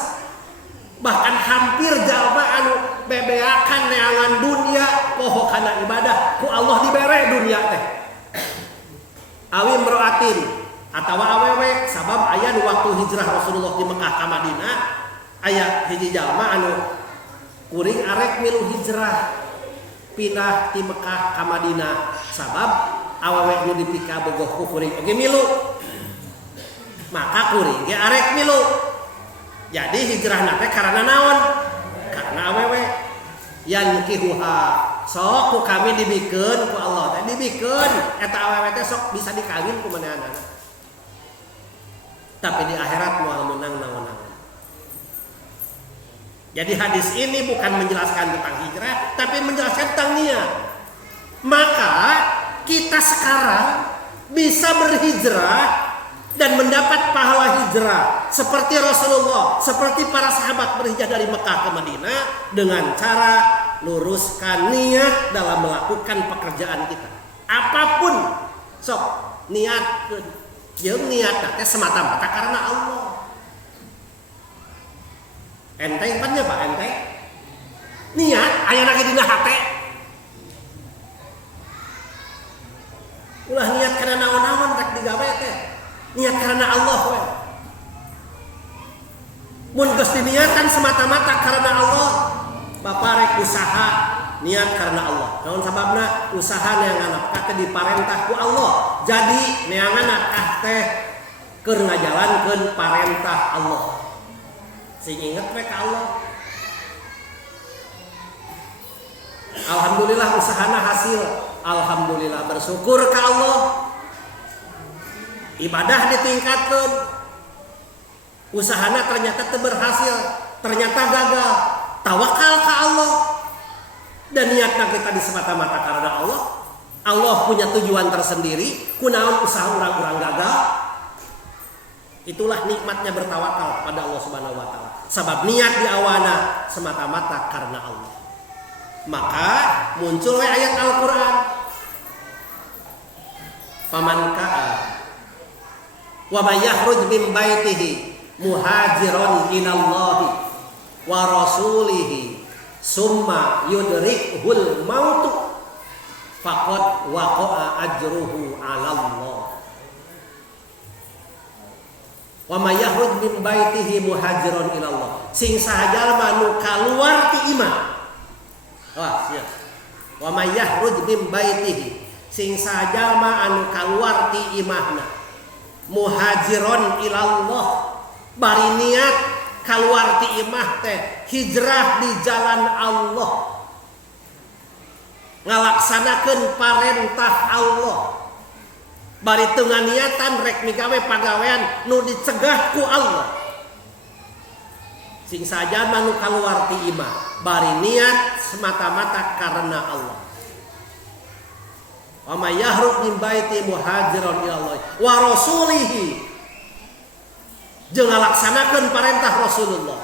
Bahkan hampir jalma anu bebeakan neangan dunia poho kana ibadah, ku Allah dibere dunia teh. Awi mroatin atawa awewe sabab aya nu waktu hijrah Rasulullah di Mekah ka Madinah aya hiji jalma anu kuring arek milu hijrah pindah ti Mekah ka Madinah sabab awewe nu dipika bogoh ku kuring oge milu. Maka kuring ge arek milu. Jadi hijrah nate karena naon? Karena awewe yang kihuha. Sok ku kami dibikeun ku Allah teh dibikeun eta awewe teh sok bisa dikawin ku manehna. Tapi di akhirat moal menang naon-naon. Jadi hadis ini bukan menjelaskan tentang hijrah, tapi menjelaskan tentang niat. Maka kita sekarang bisa berhijrah dan mendapat pahala hijrah seperti Rasulullah, seperti para sahabat berhijrah dari Mekah ke Madinah dengan cara luruskan niat dalam melakukan pekerjaan kita. Apapun sok niat jeung niat teh semata-mata karena Allah. Enteng pan Pak enteng. Niat aya lagi dina hate. Ulah niat karena naon-naon rek digawe teh. Niat karena Allah we. Mun geus diniatkan semata-mata karena Allah, Bapak rek usaha niat karena Allah. Naon sababna? Usaha neangan nafkah teh diparentah ku Allah. Jadi neangan nafkah teh keur ngajalankeun parentah Allah. Sing inget we ka Allah. Alhamdulillah usahana hasil. Alhamdulillah bersyukur ka Allah. Ibadah ditingkatkan, usahana ternyata berhasil, ternyata gagal, tawakal ke Allah, dan niatna kita di semata-mata karena Allah. Allah punya tujuan tersendiri, kunaon usaha orang-orang gagal. Itulah nikmatnya bertawakal pada Allah Subhanahu wa taala. Sebab niat di awana semata-mata karena Allah. Maka muncul ayat Al-Qur'an. Faman ka'a wa may yakhruj min baitihi muhajiran ila Allah wa rasulihi summa yudrikhul maut faqad waqa'a ajruhu 'ala Allah. Wa may yakhruj min baitihi muhajiron ilallah. Sing sahajalma nu kaluar ti imah. Wah, sia. Wa may yakhruj min baitihi. Sing sahajalma anu kaluar ti imahna. Muhajiron ilallah. Bari niat kaluar ti imah teh hijrah di jalan Allah. Ngalaksanakeun parentah Allah. Bari teu niatan rek migawe pagawean nu dicegah ku Allah. Sing saja manu kaluar ti imah bari niat semata-mata karena Allah. Wa may yahrub min baiti muhajiron ila Allah wa rasulihi. Jeung ngalaksanakeun parentah Rasulullah.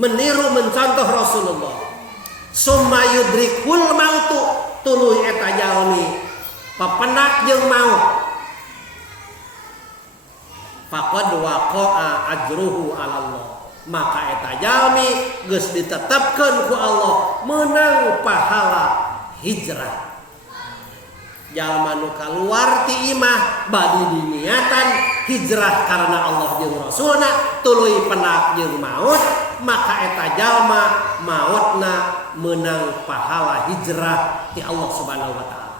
Meniru mencontoh Rasulullah. Summa yudrikul mautu tuluy eta jalmi papenak jeung maut. Faqad waqa'a ajruhu 'ala Allah. Maka eta jalmi geus ditetepkeun ku Allah meunang pahala hijrah. Jalma nu kaluar ti imah badi diniatan hijrah karena Allah jeung Rasulna tuluy penak jeung maut, maka eta jalma mautna meunang pahala hijrah ti Allah Subhanahu wa taala.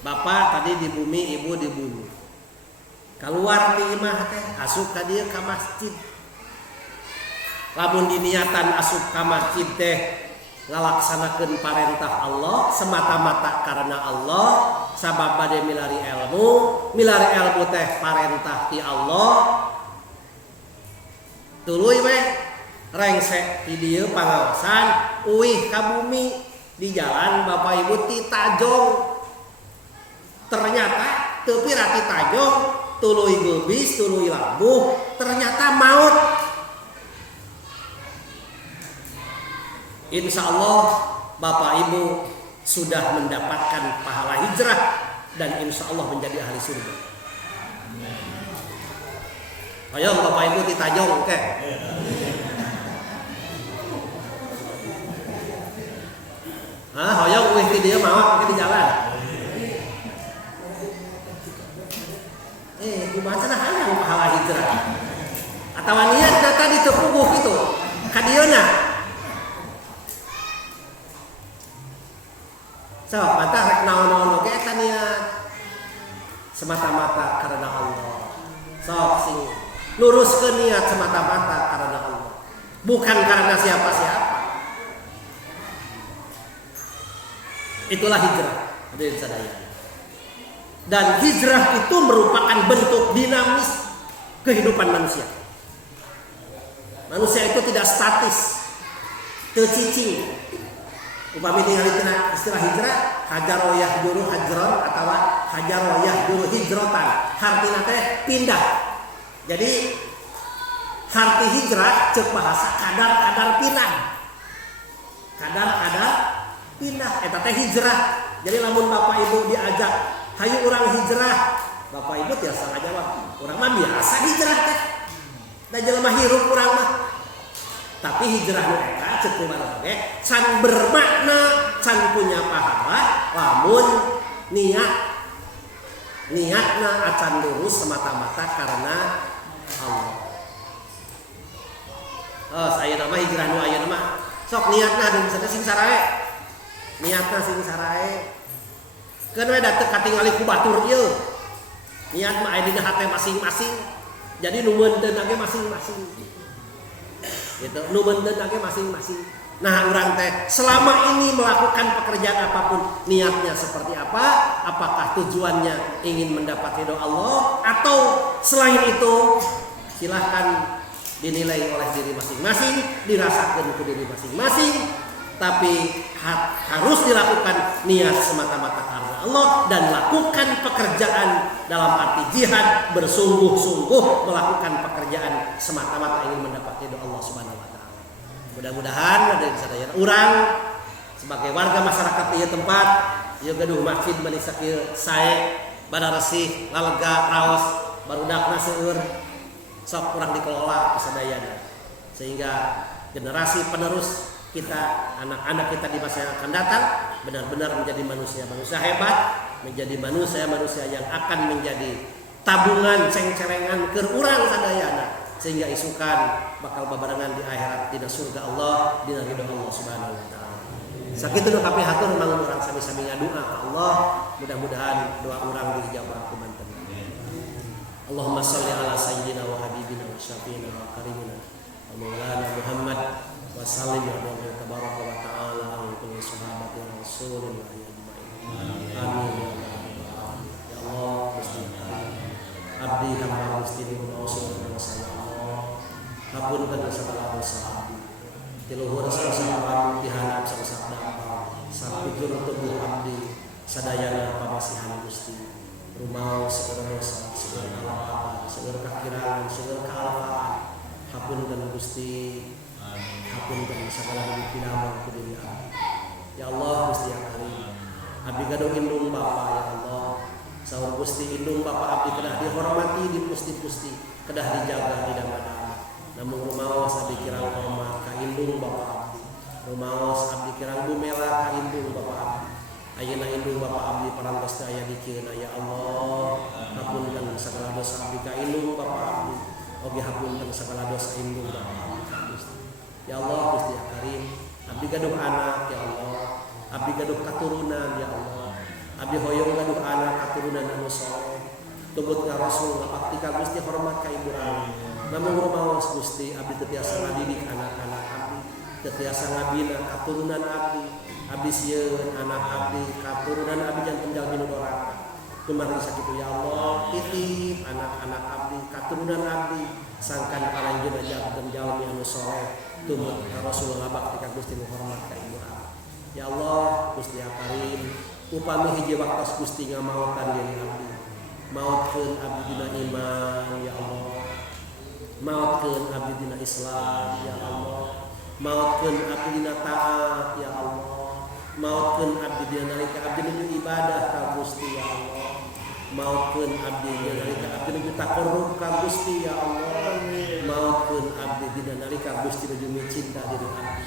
Bapak tadi di bumi, ibu di bumi. Keluar di imah teh asup ka dieu ka masjid. Lamun diniatan asup ka masjid teh ngalaksanakeun parentah Allah semata-mata karena Allah, sabab bade milari ilmu teh parentah ti Allah. Tuluy we rengsek ti dieu pangaosan uih ka bumi di jalan Bapak Ibu ti Tajong. Ternyata teu pirati Tajong, tuluy geubis, tuluy labuh, ternyata maut. Insya Allah Bapak Ibu sudah mendapatkan pahala hijrah dan insya Allah menjadi ahli surga. Ayo Bapak Ibu di Tajong, oke? Hoyong uih di dia maut di jalan. Kumaha cenah hayang pahala hijrah. Atawa niatna tadi teu puguh kitu ka dieuna. So, mata rek naon-naon oge eta niat semata-mata karena Allah. Sok sing luruskeun niat semata-mata karena Allah. Bukan karena siapa-siapa. Itulah hijrah. Hadirin sadaya. Dan hijrah itu merupakan bentuk dinamis kehidupan manusia. Manusia itu tidak statis, teu cicing. Upami ningali tina istilah hijrah, hajar yahjuru hajron atawa hajar yahjuru hijrotan. Hartina teh pindah. Jadi harti hijrah ceuk bahasa kadar-kadar pindah. Kadar-kadar pindah eta teh hijrah. Jadi lamun Bapak Ibu diajak hayu urang hijrah, Bapak Ibu tiasa ngajawab, urang mah biasa hijrah teh. Da jelema hirup urang mah. Tapi hijrah nu eta ceuk kumaha ge can bermakna, can punya pahala lamun niatna acan lurus semata-mata karena Allah. Oh, saya nama hijrah nu ayeuna mah sok niatna deui sing sarae. Niatna sing sarae. Keun we da teu katingali ku batur ieu. Niat mah aya dina hate masing-masing. Jadi nu meunteun ge masing-masing. Gitu, nu meunteun ge masing-masing. Nah, urang teh selama ini melakukan pekerjaan apapun, niatnya seperti apa? Apakah tujuannya ingin mendapat ridho Allah atau selain itu? Silahkan dinilai oleh diri masing-masing, dirasakan ke diri masing-masing. Tapi harus dilakukan niat semata-mata karena Allah dan lakukan pekerjaan dalam arti jihad, bersungguh-sungguh melakukan pekerjaan semata-mata ingin mendapat ridho Allah Subhanahu wa taala. Mudah-mudahan ada sadayana urang sebagai warga masyarakat ieu tempat ieu gaduh masjid bani sakieu sae bada resih lalega raos barudakna seueur sok urang dikelola kesadayana sehingga generasi penerus kita, anak-anak kita di masa yang akan datang benar-benar menjadi manusia hebat, menjadi manusia yang akan menjadi tabungan ceng-cerengan keur urang sadayana sehingga isukan bakal babarengan di akhirat dina surga Allah dina ridho Allah Subhanahu wa taala. Sakitu nu kapi hatur mangga urang sami-sami ngadoa ka Allah, mudah-mudahan doa urang diijabah ku manten. Allahumma shalli ala sayyidina wa habibina wa syafiina wa karimina wa maulana Muhammad wa sallim wa tabaraka wa ta'ala ala kulli sahabati rasulillah ajmain. Amin ya rabbal alamin. Ya Allah, Gusti abdi hamba Gusti diusul dosa ya Allah. Hapunten segala dosa abdi. Tiluhur sasaran dihanap sabda sapikeun tubuh abdi sadayana pamasihan Gusti. Rumau segala dosa, segala kalapaan, segala kakirangan, segala kealpaan. Hapunten Gusti. Hapunten segala pidamang ku diri abdi. Ya Allah Gusti yang Karim. Abdi gaduh indung Bapa ya Allah. Saur Gusti indung Bapa abdi kedah dihormati dipusti-pusti, kedah dijaga didamana. Namun rumaos abdi kirang hormat ka indung Bapa abdi. Rumaos abdi kirang bumela ka indung Bapa abdi. Ayeuna indung Bapa abdi parantos aya dikeuna ya Allah. Hapunten segala dosa abdi ka indung Bapa abdi. Oge hapunten segala dosa indung Bapa abdi ka Gusti. Ya Allah Gusti ya Karim. Abdi gaduh anak ya Allah. Abdi gaduh katurunan ya Allah. Abdi hoyong gaduh anak katurunan anu saleh. Tubut ka Rasul ngapakti ka Gusti hormat ka ibu abdi. Namun rumaos Gusti abdi teu tiasa ngadidik anak-anak abdi, teu tiasa ngabina katurunan abdi. Abdi sieun anak abdi katurunan abdi janten jalmi nu doraka. Kumaha sakitu ya Allah, titip anak-anak abdi katurunan abdi sangkan paranjeunna janten jalmi anu saleh. Tubut ka Rasul ngabakti ka Gusti nu hormat ka ibu abdi. Ya Allah, Gusti ya Karim, upami hiji waktos Gusti ngamaotan diri abdi. Maotkeun abdi dina iman ya Allah. Maotkeun abdi dina Islam ya Allah. Maotkeun abdi dina taat ya Allah. Maotkeun abdi dina nalika abdi nuju ibadah ka Gusti ya Allah. Maotkeun abdi dina nalika abdi nuju taqarrub ka Gusti ya Allah. Maotkeun abdi dina nalika Gusti nuju micinta diri abdi.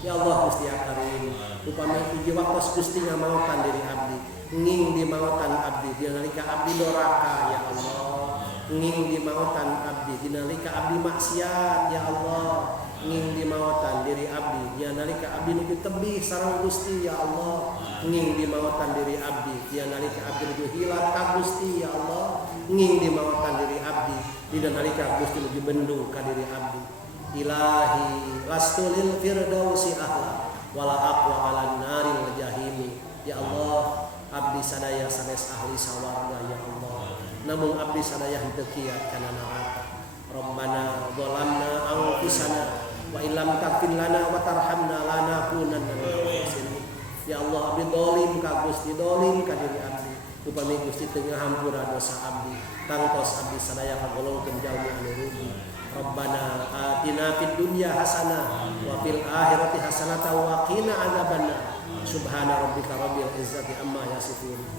Ya Allah Gusti ya Karim, upami hiji waktos Gusti ngamaotan diri abdi, nging di maotan abdi dina nalika abdi doraka ya Allah. Nging di maotan abdi dina nalika abdi maksiat ya Allah. Nging di maotan diri abdi dina nalika abdi nuju tebih sareng Gusti ya Allah. Nging di maotan diri abdi dina nalika abdi nuju hilat ka Gusti ya Allah. Nging di maotan diri abdi dina nalika Gusti nuju bendung ka diri abdi. Ilahi lastulil firdausi ahla wala aqwa ala naril jahimi. Ya Allah, abdi sadaya sanes ahli sawarga ya Allah. Namun abdi sadaya henteu kiat kana neraka. Rabbana zalamna anfusana wa illam taghfir lana wa tarhamna lanakunanna minal khasirin. Ya Allah, abdi dolim ka Gusti, dolim ka diri abdi. Upami Gusti teu ngahampura dosa abdi, tangtos abdi sadaya kagolongkeun jalmi anu rugi. Rabbana atina fid dunya hasanah wa fil akhirati hasanah wa qina adzabannar. Subhana rabbika rabbil izzati amma yasifun.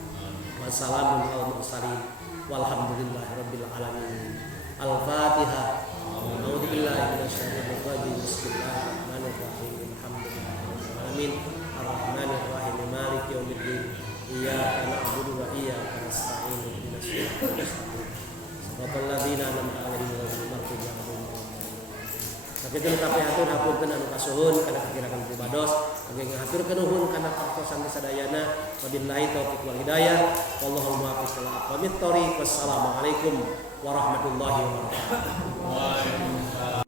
Wa salamun alal mursalin. Walhamdulillahi rabbil alamin. Al-Fatihah. A'udzu billahi minasyaitonir rajim. Bismillahirrahmanirrahim. Alhamdulillahirabbil alamin. Arrahmanir rahim. Maliki yaumiddin. Iyyaka na'budu wa iyyaka nasta'in. Ihdinas siratal mustaqim. Siratal ladzina an'amta 'alaihim ghairil maghdubi 'alaihim waladdallin. Sakitu kape hatur hapunten anu kasuhun kana kakirakan pribados, kangge ngaturkeun nuhun kana kartosan sadayana. Wabillahi taufiq wal hidayah. Wallahul muwaffiq ila aqwamit thoriq. Wassalamualaikum warahmatullahi wabarakatuh.